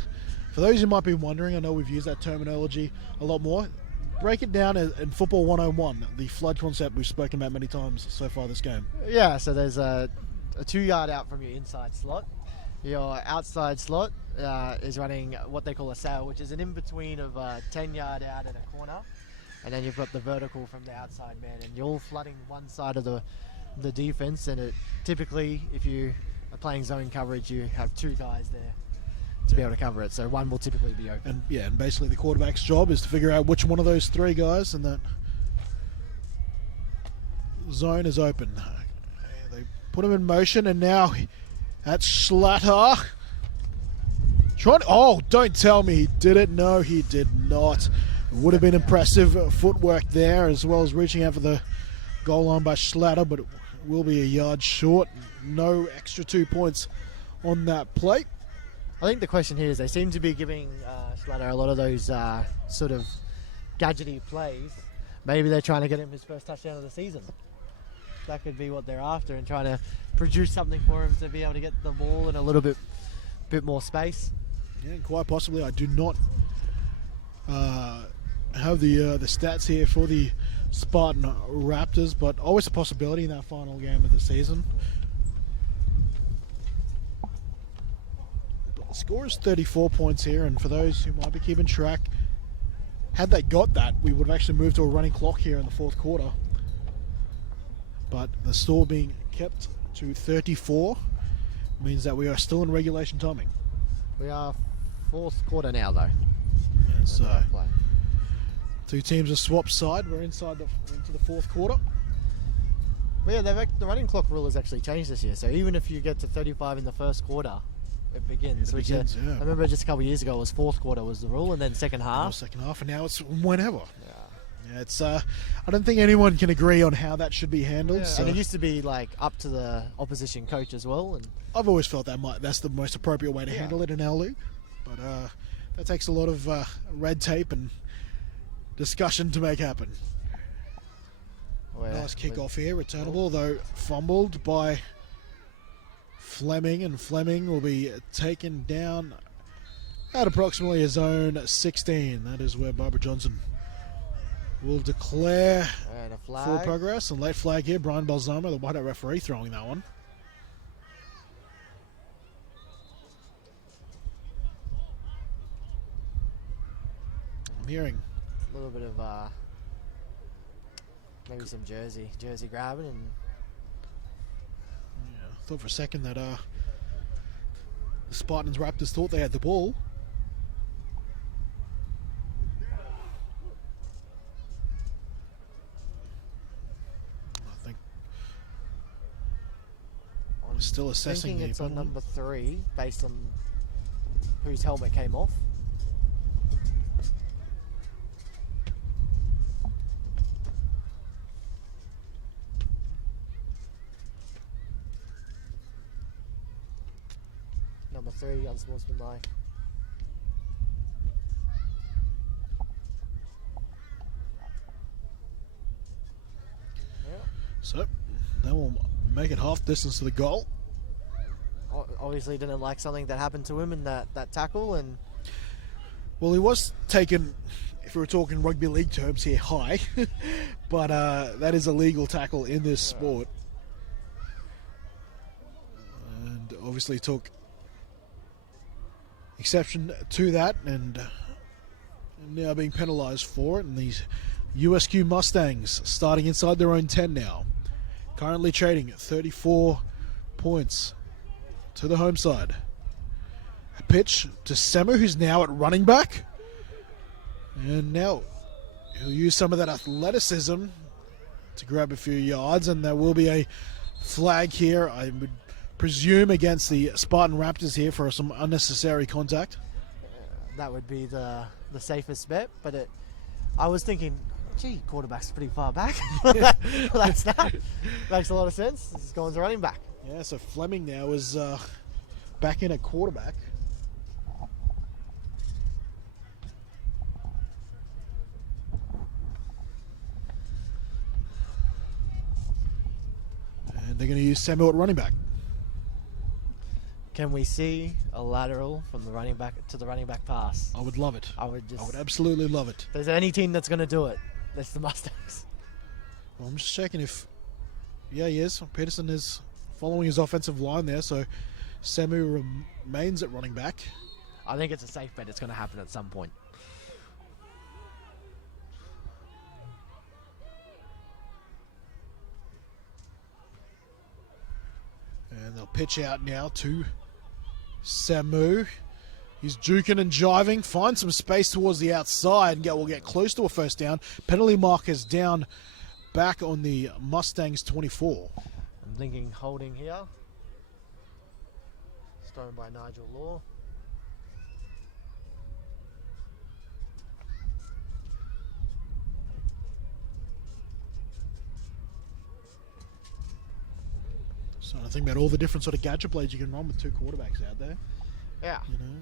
those who might be wondering, I know we've used that terminology a lot more. Break it down in Football 101, the flood concept we've spoken about many times so far this game. Yeah, so there's a 2 yard out from your inside slot. Your outside slot is running what they call a sail, which is an in-between of 10 yard out at a corner. And then you've got the vertical from the outside man, and you're all flooding one side of the defense. And it typically, if you are playing zone coverage, you have 2 guys there to be able to cover it, so one will typically be open. And basically the quarterback's job is to figure out which one of those 3 guys in that zone is open. They put him in motion, and now that's Schlatter. Oh, don't tell me he did it. No, he did not. It would have been impressive footwork there, as well as reaching out for the goal line by Schlatter, but it will be a yard short. No extra 2 points on that play. I think the question here is they seem to be giving Schlatter a lot of those sort of gadgety plays. Maybe they're trying to get him his first touchdown of the season. That could be what they're after, and trying to produce something for him to be able to get the ball in a little bit more space. Yeah, quite possibly. I do not have the stats here for the Spartan Raptors, but always a possibility in that final game of the season. The score is 34 points here, and for those who might be keeping track, had they got that, we would have actually moved to a running clock here in the fourth quarter. But the score being kept to 34 means that we are still in regulation timing. We are fourth quarter now, though. Yeah, so 2 teams have swapped side. We're into the fourth quarter. Well, yeah, the running clock rule has actually changed this year. So even if you get to 35 in the first quarter, it begins. Yeah. I remember just a couple of years ago, it was fourth quarter was the rule, and then second half. Second half, and now it's whenever. Yeah. Yeah, it's I don't think anyone can agree on how that should be handled. Yeah. So And it used to be like up to the opposition coach as well. And I've always felt that's the most appropriate way to handle it in our league. But that takes a lot of red tape and discussion to make happen. Nice kickoff here, returnable, though fumbled by Fleming, and Fleming will be taken down at approximately his own 16. That is where Barbara Johnson will declare and a flag. full progress. And late flag here, Brian Balsamo, the whiteout referee, throwing that one. I'm hearing A little bit of maybe some jersey grabbing, and I thought for a second that the Spartans Raptors thought they had the ball. I think we're still assessing thinking the it's on opponent. number 3 based on whose helmet came off. Number 3, unsportsmanlike. So that will make it half distance to the goal. Obviously didn't like something that happened to him in that tackle, and Well, he was taken, if we were talking rugby league terms here, high, but that is a legal tackle in this sport. And obviously took exception to that, and now being penalised for it. And these USQ Mustangs starting inside their own 10 now. Currently trading at 34 points to the home side. A pitch to Semu, who's now at running back. And now he'll use some of that athleticism to grab a few yards, and there will be a flag here, I would presume, against the Spartan Raptors here for some unnecessary contact. that would be the safest bet. But I was thinking, gee, quarterback's pretty far back. That's that. Makes a lot of sense. He's going to running back. Yeah, so Fleming now is back in at quarterback. And they're going to use Samuel at running back. Can we see a lateral from the running back to the running back pass? I would love it. I would absolutely love it. If there's any team that's going to do it, that's the Mustangs. Well, I'm just checking if... Yeah, he is. Peterson is following his offensive line there, so Samu remains at running back. I think it's a safe bet. It's going to happen at some point. And they'll pitch out now to Samu. He's juking and jiving, finds some space towards the outside, and will get close to a first down. Penalty markers down back on the Mustangs 24. I'm thinking holding here. Thrown by Nigel Law. So I think about all the different sort of gadget plays you can run with two quarterbacks out there. Yeah. You know.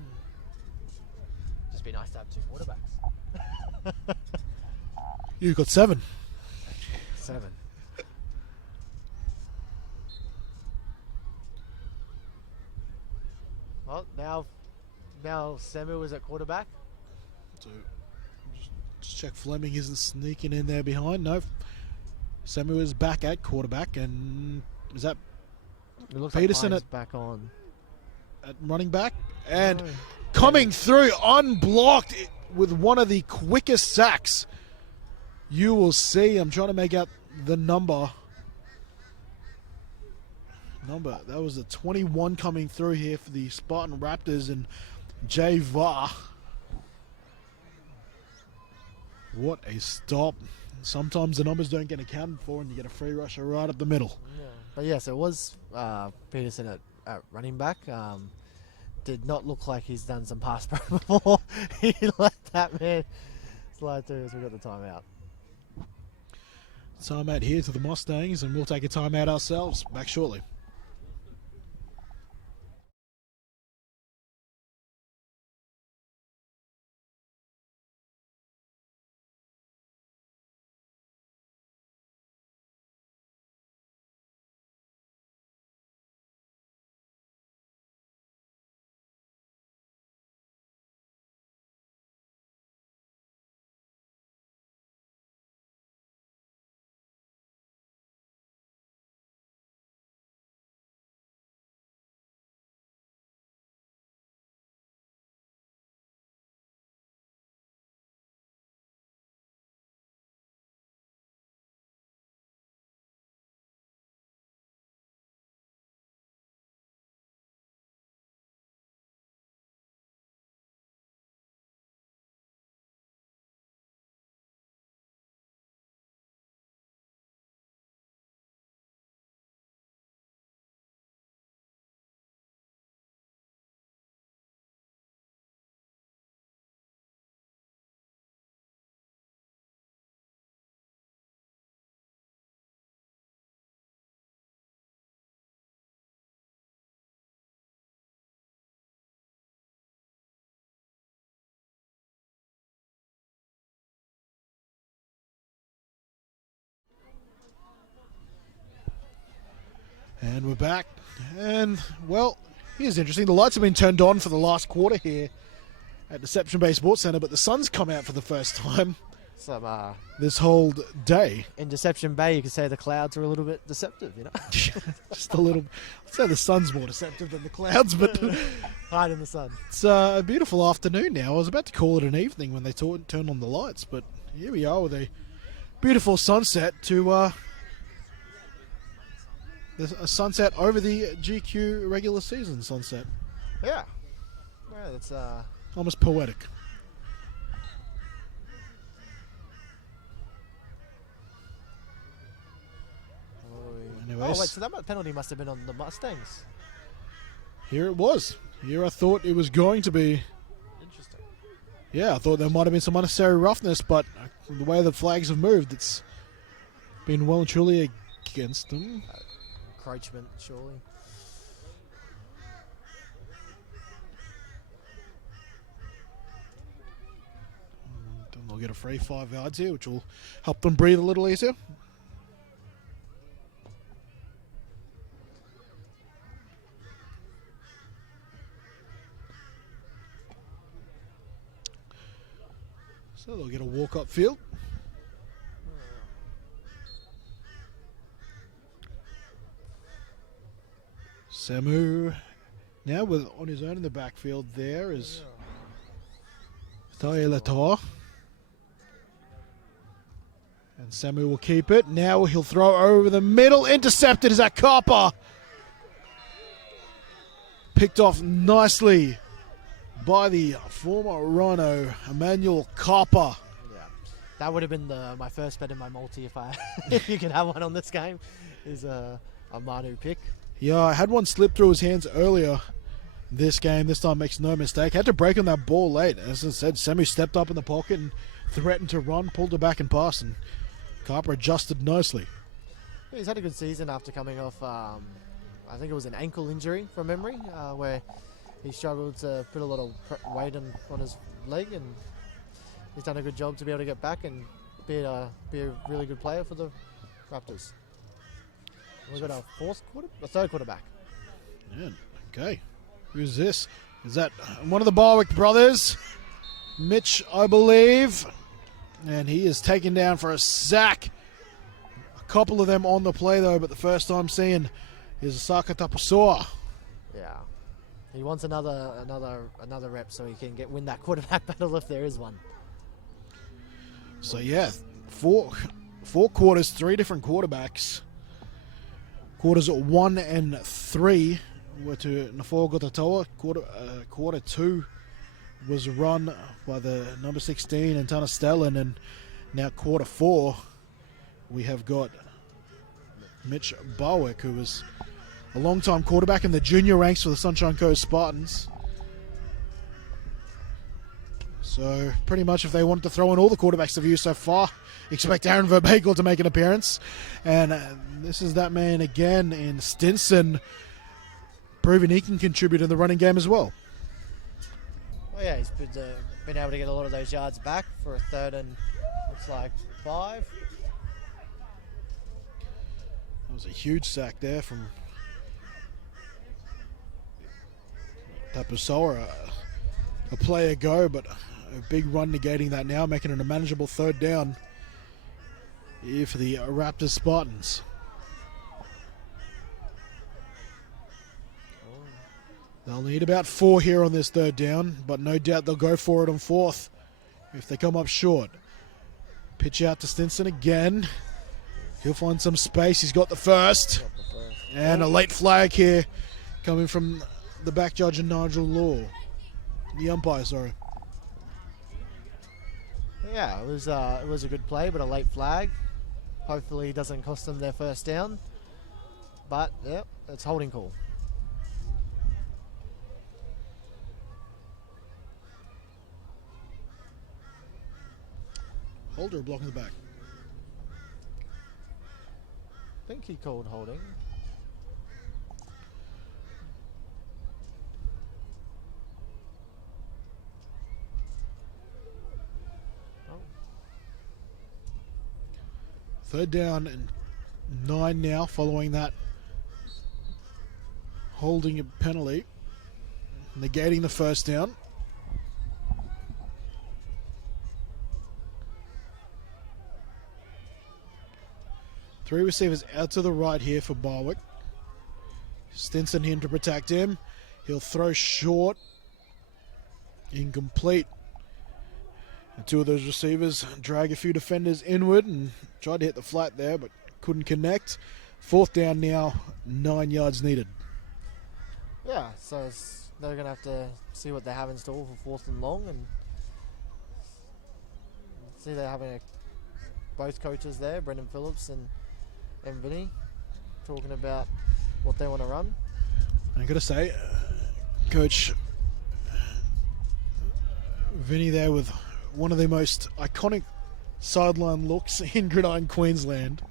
Just be nice to have two quarterbacks. You've got 7. 7. Well, now Samu is at quarterback. So just check Fleming isn't sneaking in there behind. No. Samu is back at quarterback, and is that It looks Peterson like back on. at running back? And coming through unblocked with one of the quickest sacks you will see. I'm trying to make out the number. That was the 21 coming through here for the Spartan Raptors, and Jay Var. What a stop. Sometimes the numbers don't get accounted for and you get a free rusher right up the middle. Yeah. But yes, it was Peterson at running back. Did not look like he's done some pass pro before. He let that man slide through as we got the timeout. Timeout here to the Mustangs, and we'll take a timeout ourselves. Back shortly. And we're back. And, well, here's interesting. The lights have been turned on for the last quarter here at Deception Bay Sports Centre, but the sun's come out for the first time Some this whole day. in Deception Bay, you could say the clouds are a little bit deceptive, you know. Just a little. I'd say the sun's more deceptive than the clouds, but Hide in the sun. it's a beautiful afternoon now. I was about to call it an evening when they turned on the lights, but here we are with a beautiful sunset to a sunset over the GQ regular season sunset. Yeah. Yeah, that's Almost poetic. Anyways, Oh wait, so that penalty must have been on the Mustangs. here it was. Here I thought it was going to be. Interesting. Yeah, I thought there might have been some unnecessary roughness, but the way the flags have moved, it's been well and truly against them. Encroachment, surely. And they'll get a free 5 yards here, which will help them breathe a little easier. So they'll get a walk-up field. Samu now with on his own in the backfield there is Taye Latour. And Samu will keep it. Now he'll throw over the middle. Intercepted is that Copper. Picked off nicely by the former Rhino, Emmanuel Copper. Yeah. That would have been my first bet in my multi if you could have one on this game. Is a Manu pick. Yeah, I had one slip through his hands earlier this game. This time makes no mistake. Had to break on that ball late. As I said, Samu stepped up in the pocket and threatened to run, pulled it back and passed, and Copper adjusted nicely. Yeah, he's had a good season after coming off, I think it was an ankle injury from memory, where he struggled to put a lot of weight on his leg, and he's done a good job to be able to get back and be a really good player for the Raptors. We've got our third quarterback. Yeah, okay. Who's this? Is that one of the Barwick brothers? Mitch, I believe. And he is taken down for a sack. A couple of them on the play, though, but the first time seeing is Saka Tapasua. Yeah. He wants another rep so he can win that quarterback battle if there is one. So, yeah, four quarters, 3 different quarterbacks. Quarters 1 and 3 were to Nafo Gotatoa. Quarter 2 was run by the number 16 Antana Stellan, and now quarter 4 we have got Mitch Barwick, who was a long-time quarterback in the junior ranks for the Sunshine Coast Spartans. So pretty much if they wanted to throw in all the quarterbacks they've used so far, expect Aaron Verbakel to make an appearance. And this is that man again in Stinson, proving he can contribute in the running game as well. Well, yeah, he's been able to get a lot of those yards back for a 3rd and looks like 5. That was a huge sack there from Tapusoa. A play ago, but a big run negating that now, making it a manageable 3rd down here for the Raptors Spartans. They'll need about 4 here on this 3rd down, but no doubt they'll go for it on 4th if they come up short. Pitch out to Stinson again. He'll find some space. He's got the first. And a late flag here coming from the back judge and Nigel Law. The umpire, sorry. Yeah, it was a good play, but a late flag. Hopefully it doesn't cost them their 1st down. But, yep, it's holding call. Holder or block in the back? I think he called holding. Third down and 9 now following that holding a penalty, negating the 1st down. Three receivers out to the right here for Barwick. Stinson in to protect him. He'll throw short. Incomplete. And 2 of those receivers drag a few defenders inward and tried to hit the flat there, but couldn't connect. 4th down now, 9 yards needed. Yeah, so they're going to have to see what they have in store for 4th and long, and see they're having both coaches there, Brendan Phillips and Vinny, talking about what they want to run. I got to say, Coach Vinny there with one of the most iconic sideline looks in Gridiron Queensland.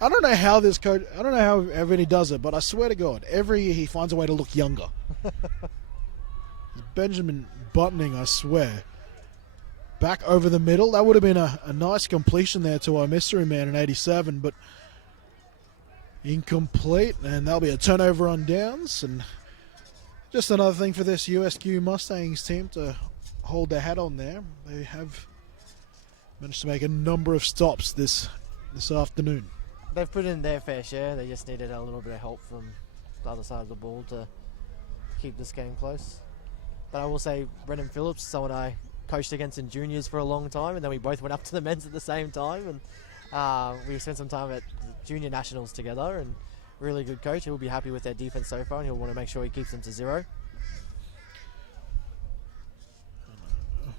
I don't know how this coach, I don't know how Vinny does it, but I swear to God, every year he finds a way to look younger. Benjamin Buttoning, I swear. Back over the middle. That would have been a nice completion there to our mystery man in 87, but incomplete, and that'll be a turnover on downs. And just another thing for this USQ Mustangs team to hold their hat on there. They have managed to make a number of stops this afternoon. They've put in their fair share. They just needed a little bit of help from the other side of the ball to keep this game close. But I will say, Brendan Phillips, someone I coached against in juniors for a long time, and then we both went up to the men's at the same time, and we spent some time at junior nationals together, and really good coach. He'll be happy with their defense so far, and he'll want to make sure he keeps them to 0.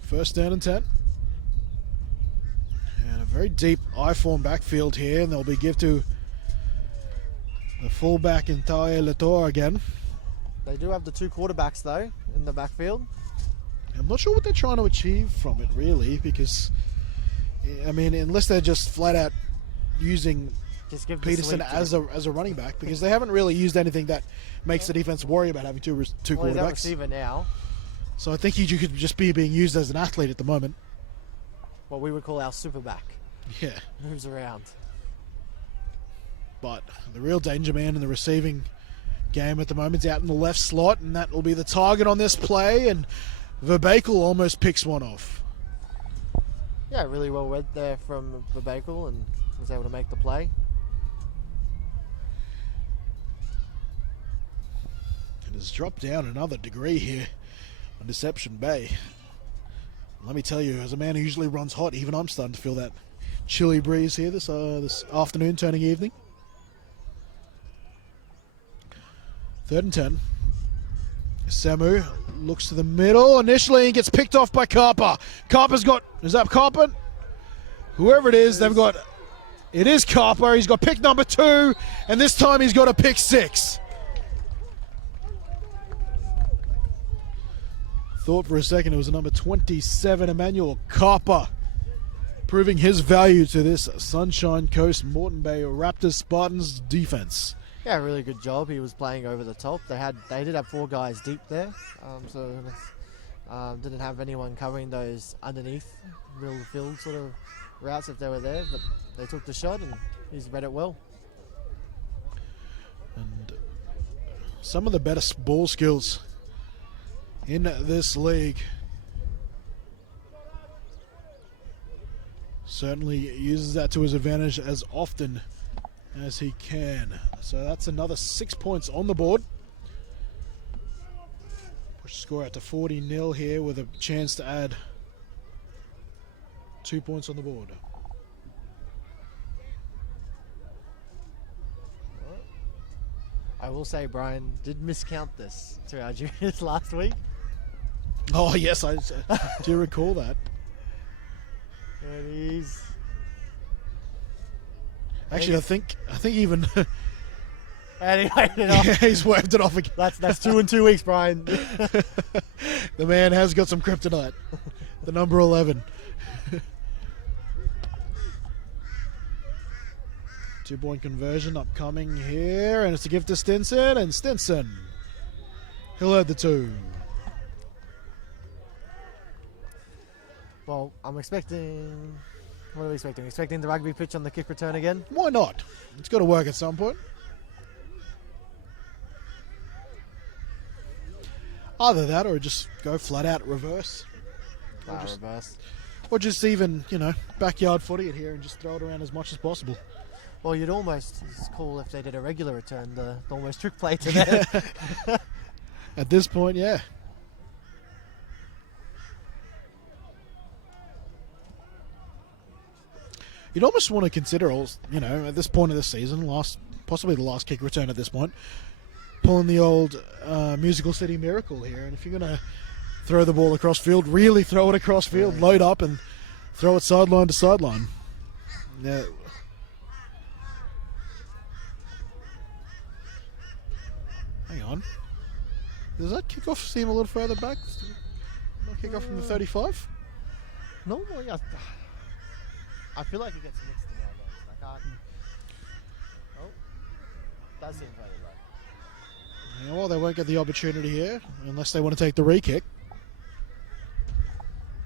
1st down and 10. And a very deep I-form backfield here, and they'll be give to the fullback in Tae Latour again. They do have the 2 quarterbacks, though, in the backfield. I'm not sure what they're trying to achieve from it, really, because, I mean, unless they're just flat out using Just give Peterson as a running back, because they haven't really used anything that makes the defense worry about having two Well, he's our quarterbacks. receiver now, So I think he could just be being used as an athlete at the moment. what we would call our super back. Yeah, Moves around. but the real danger man in the receiving game at the moment is out in the left slot, and that will be the target on this play, and Verbakel almost picks one off. Yeah, really well read there from Verbakel, and was able to make the play. It has dropped down another degree here on Deception Bay. Let me tell you, as a man who usually runs hot, even I'm starting to feel that chilly breeze here this afternoon turning evening. 3rd and 10. Samu looks to the middle initially and gets picked off by Carper. Carper's got, is that Carper? Whoever it is, they've got, it is Carper. He's got pick number 2, and this time he's got a pick 6. thought for a second it was a number 27, Emmanuel Copper, proving his value to this Sunshine Coast Moreton Bay Raptors Spartans defense. Yeah, really good job. He was playing over the top. They did have 4 guys deep there, so didn't have anyone covering those underneath middle of the field sort of routes if they were there. But they took the shot and he's read it well. And some of the better ball skills in this league. Certainly uses that to his advantage as often as he can. So that's another 6 points on the board. Push the score out to 40-0 here with a chance to add 2 points on the board. I will say Brian did miscount this to our juniors last week. Oh yes, I do recall that. And he's actually, I think even anyway, yeah, he's waved it off again. That's 2 in 2 weeks, Brian. The man has got some kryptonite. The number 11. 2-point conversion upcoming here, and it's a gift to Stinson, and Stinson, he'll add the 2. Well, I'm expecting. What are we expecting? Expecting the rugby pitch on the kick return again? Why not? It's got to work at some point. Either that, or just go flat out reverse. Reverse. Or just even, backyard footy it here and just throw it around as much as possible. Well, you'd almost, it's cool if they did a regular return, the almost trick play to that. At this point, yeah. You'd almost want to consider, at this point of the season, possibly the last kick return at this point, pulling the old Musical City Miracle here. And if you're going to throw the ball across field, really throw it across field, load up and throw it sideline to sideline. Yeah. Hang on. Does that kickoff seem a little further back? Not kickoff from the 35? Normally, I feel like it gets mixed nowadays. Does seem further back. Yeah, well, they won't get the opportunity here unless they want to take the re-kick.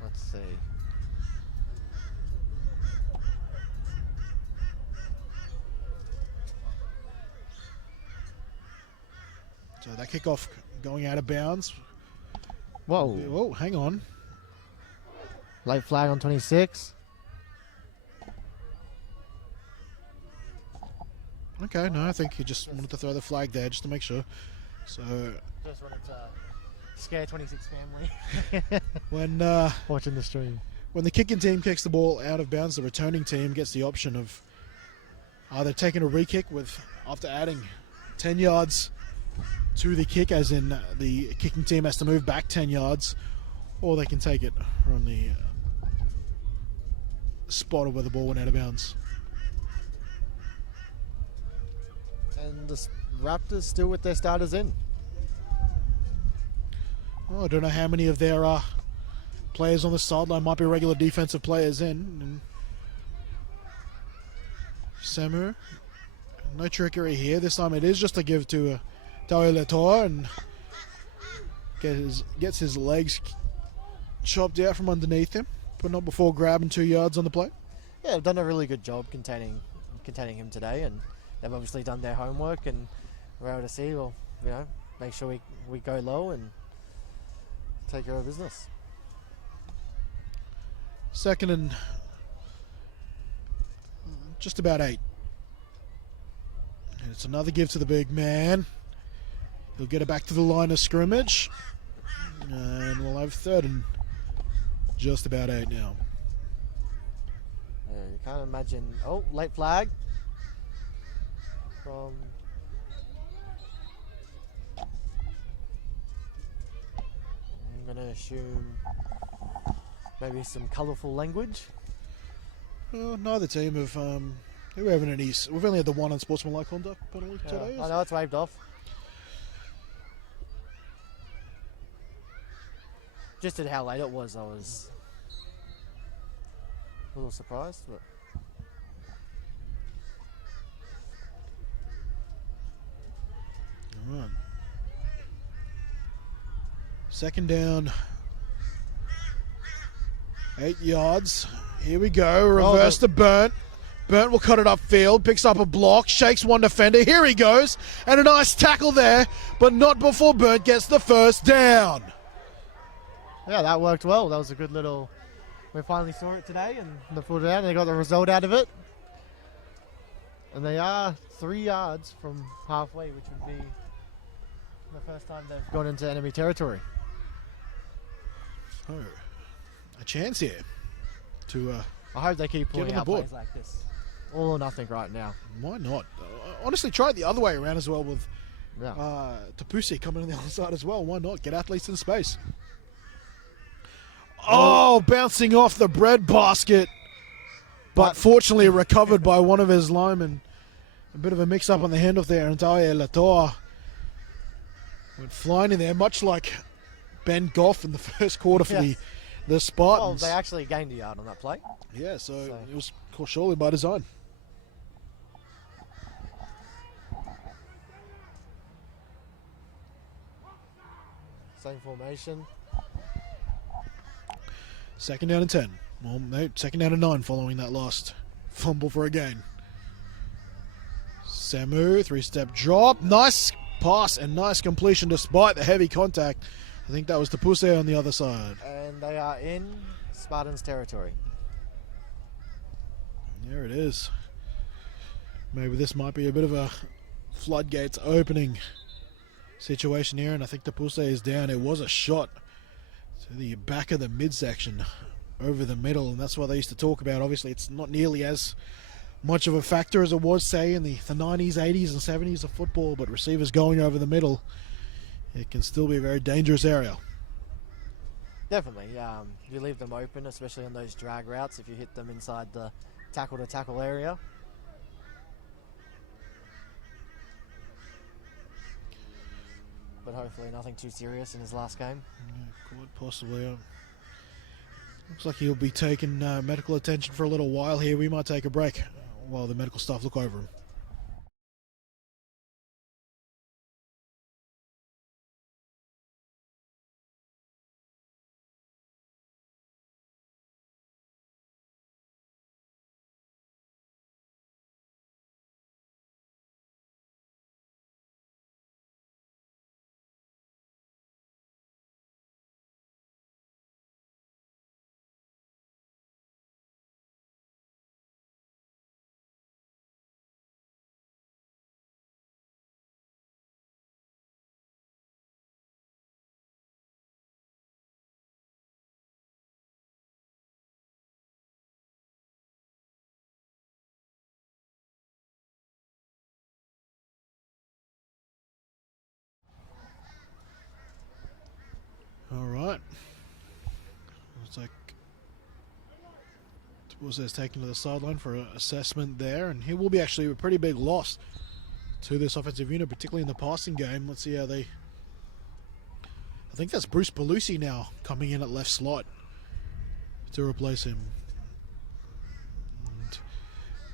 Let's see. So that kickoff going out of bounds. Whoa. Whoa, hang on. Late flag on 26. Okay, no, I think he just wanted to throw the flag there just to make sure. So Just wanted to scare 26 family. when Watching the stream. when the kicking team kicks the ball out of bounds, the returning team gets the option of either taking a re-kick after adding 10 yards to the kick, as in the kicking team has to move back 10 yards, or they can take it from the spot of where the ball went out of bounds. And the Raptors still with their starters in. Well, I don't know how many of their players on the sideline might be regular defensive players in. And Samu, no trickery here. This time it is just a give to Taui Latour, and gets his legs chopped out from underneath him, but not before grabbing 2 yards on the play. Yeah, they've done a really good job containing him today, and they've obviously done their homework, and we're able to see, make sure we go low and take care of business. Second and just about 8. And it's another give to the big man. He'll get it back to the line of scrimmage. And we'll have third and just about 8 now. Yeah, you can't imagine. Oh, late flag. From I'm going to assume maybe some colourful language. Well, neither team have. We've only had the one unsportsmanlike conduct penalty today. I know it's waved off. just at how late it was, I was a little surprised. But All right. Second down. 8 yards. Here we go. Reverse to Burnt. Burnt will cut it upfield. Picks up a block. Shakes one defender. Here he goes. And a nice tackle there. But not before Burnt gets the first down. yeah, that worked well. That was a good little. We finally saw it today, and they pulled it out, and they got the result out of it. And they are 3 yards from halfway, which would be the first time they've gone into enemy territory. Oh, a chance here to I hope they keep pulling on the out board. plays like this. All or nothing right now. why not? Honestly, try it the other way around as well with Yeah. Tapusi coming on the other side as well. Why not? Get athletes in space. Oh, bouncing off the bread basket. But fortunately recovered by one of his linemen. A bit of a mix-up on the handoff there. And Taue Latoa went flying in there, much like Ben Goff in the first quarter for Yes. the Well, Spartans. they actually gained a yard on that play. Yeah, so it was surely by design. Same formation. Second down and 10. Well, no, second down and 9 following that last fumble for a gain. Samu, 3-step drop. Nice pass and nice completion despite the heavy contact. I think that was Tapuse on the other side. And they are in Spartans territory. There it is. Maybe this might be a bit of a floodgates opening situation here, and I think Tapuse is down. It was a shot to the back of the midsection over the middle, and that's what they used to talk about. Obviously, it's not nearly as much of a factor as it was, say, in the 90s, 80s, and 70s of football, but receivers going over the middle, it can still be a very dangerous area. Definitely. You leave them open, especially on those drag routes, if you hit them inside the tackle-to-tackle area. But hopefully nothing too serious in his last game. Yeah, quite possibly. Looks like he'll be taking medical attention for a little while here. We might take a break while the medical staff look over him. All right. Looks like Tapusa is taken to the sideline for an assessment there, and he will be actually a pretty big loss to this offensive unit, particularly in the passing game. Let's see how they... I think that's Bruce Belusi now coming in at left slot to replace him. And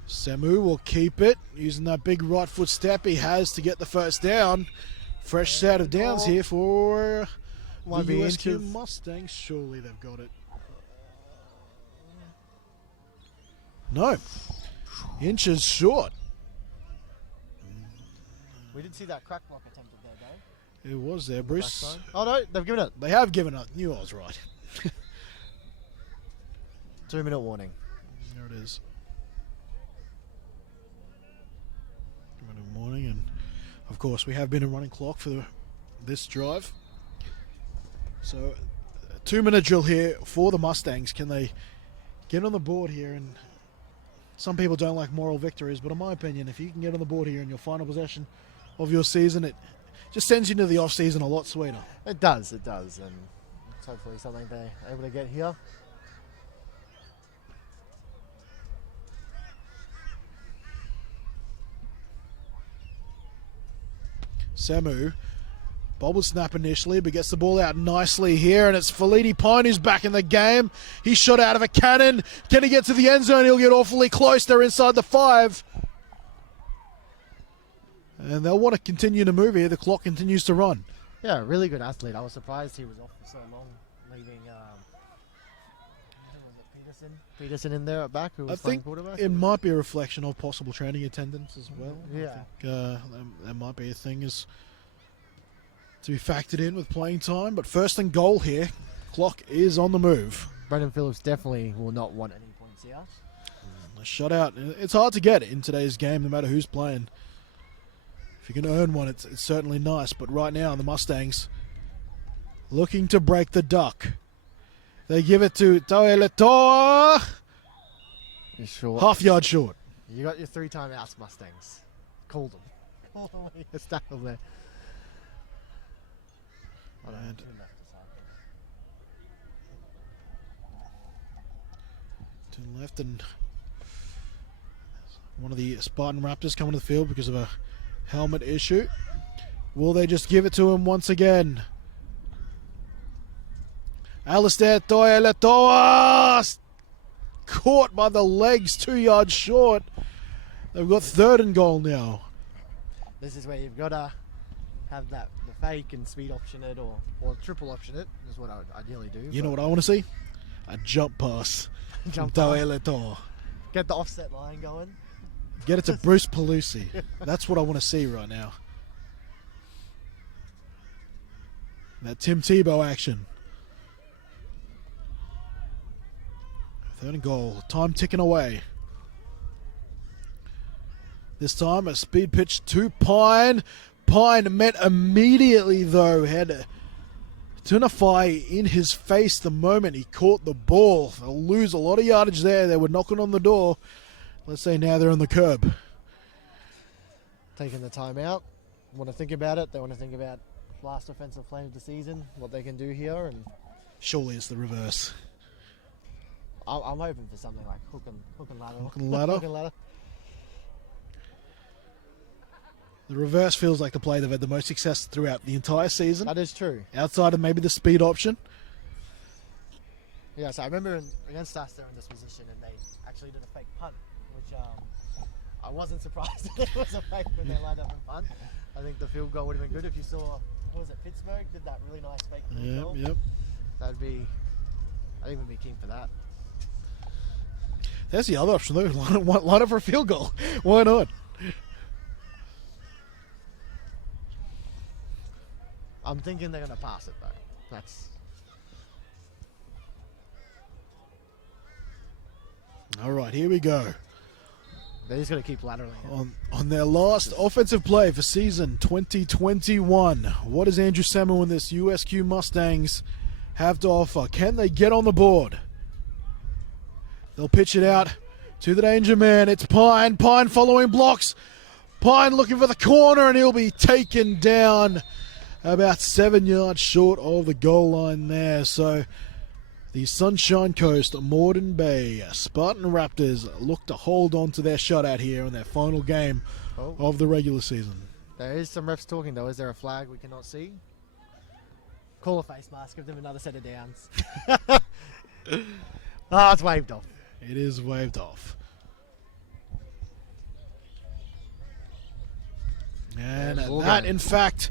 Samu will keep it, using that big right foot step he has to get the first down. Fresh set of downs here for Might the be USQ inches. Mustangs. Surely they've got it. No. Inches short. We did see that crack block attempted there, Dave. It was there, Bruce. Backside. Oh no, they've given it. They have given up. Knew I was right. 2-minute warning. There it is. Good morning, and of course we have been a running clock for this drive. So, a 2-minute drill here for the Mustangs. Can they get on the board here? And some people don't like moral victories, but in my opinion, if you can get on the board here in your final possession of your season, it just sends you into the off season a lot sweeter. It does, and it's hopefully something they're able to get here. Samu Bobble snap initially, but gets the ball out nicely here, and it's Felidi Pine who's back in the game. He shot out of a cannon. Can he get to the end zone? He'll get awfully close. They're inside the 5. And they'll want to continue to move here. The clock continues to run. Yeah, really good athlete. I was surprised he was off for so long, leaving Peterson in there at back, who was playing quarterback. It might be a reflection of possible training attendance as well. Yeah. I think, that might be a thing is to be factored in with playing time. But first and goal here. Clock is on the move. Brendan Phillips definitely will not want any points here. A shutout. It's hard to get in today's game, no matter who's playing. If you can earn one, it's certainly nice. But right now, the Mustangs looking to break the duck. They give it to Toeletor. Half yard short. You got your 3 timeouts, Mustangs. Called them. Called them when you tackled there. To the left, and one of the Spartan Raptors coming to the field because of a helmet issue. Will they just give it to him once again? Alistair Toeletor caught by the legs, 2 yards short. They've got 3rd and goal now. This is where you've got to have the fake and speed option it or triple option it, is what I would ideally do. You know what I want to see? A jump pass. Jump from pass. Toeletor. Get the offset line going. Get it to Bruce Pelusi. That's what I want to see right now. That Tim Tebow action. 3rd and goal. Time ticking away. This time a speed pitch to Pine. Pine met immediately though. Had Tunafai in his face the moment he caught the ball. They'll lose a lot of yardage there. They were knocking on the door. Let's say now they're on the curb. Taking the timeout. Want to think about it. They want to think about last offensive play of the season, what they can do here, and surely it's the reverse. I'm hoping for something like hook and ladder. Hook and ladder. Hook and ladder. The reverse feels like the play they've had the most success throughout the entire season. That is true. Outside of maybe the speed option. Yeah, so I remember against us they're in this position and they actually did a fake punt, which I wasn't surprised that it was a fake when they lined up and punt. I think the field goal would have been good if you saw, what was it, Pittsburgh did that really nice fake field goal. Yep. I'd even be keen for that. That's the other option though. Line up for a field goal. Why not? I'm thinking they're going to pass it though. That's all right. Here we go. They're just going to keep lateraling on their last offensive play for season 2021. What does Andrew Samuel and this USQ Mustangs have to offer? Can they get on the board? They'll pitch it out to the danger man. It's Pine. Pine following blocks. Pine looking for the corner, and he'll be taken down about 7 yards short of the goal line there. So the Sunshine Coast, Moreton Bay Spartan Raptors look to hold on to their shutout here in their final game of the regular season. There is some refs talking though. Is there a flag we cannot see? Call a face mask. Give them another set of downs. Oh, it's waved off. It is waved off. And that, in fact,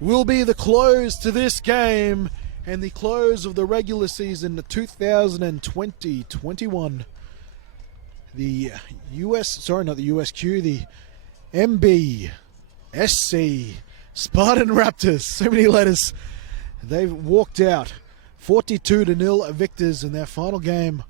will be the close to this game and the close of the regular season 2020-21. The USQ, the MBSC Spartan Raptors, so many letters. They've walked out 42-0 victors in their final game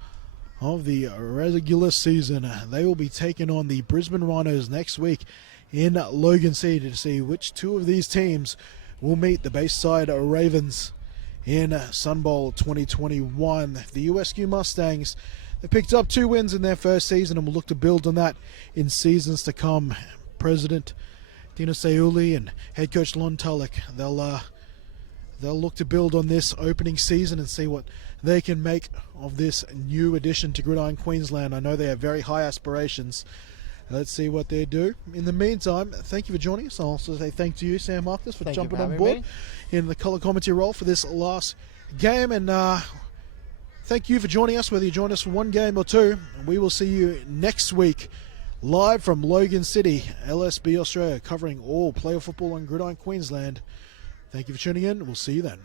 of the regular season. They will be taking on the Brisbane Rhinos next week in Logan City to see which two of these teams will meet the Bayside Ravens in Sun Bowl 2021. The USQ Mustangs, they picked up 2 wins in their first season and will look to build on that in seasons to come. President Dino Seuli and head coach Lon Tulloch, they'll look to build on this opening season and see what they can make of this new addition to Gridiron Queensland. I know they have very high aspirations. Let's see what they do. In the meantime, thank you for joining us. I'll also say thank to you, Sam Marcus, for Thank you jumping for on having board me. in the colour commentary role for this last game. And thank you for joining us, whether you join us for one game or two. We will see you next week live from Logan City, LSB Australia, covering all playoff football on Gridiron Queensland. Thank you for tuning in. We'll see you then.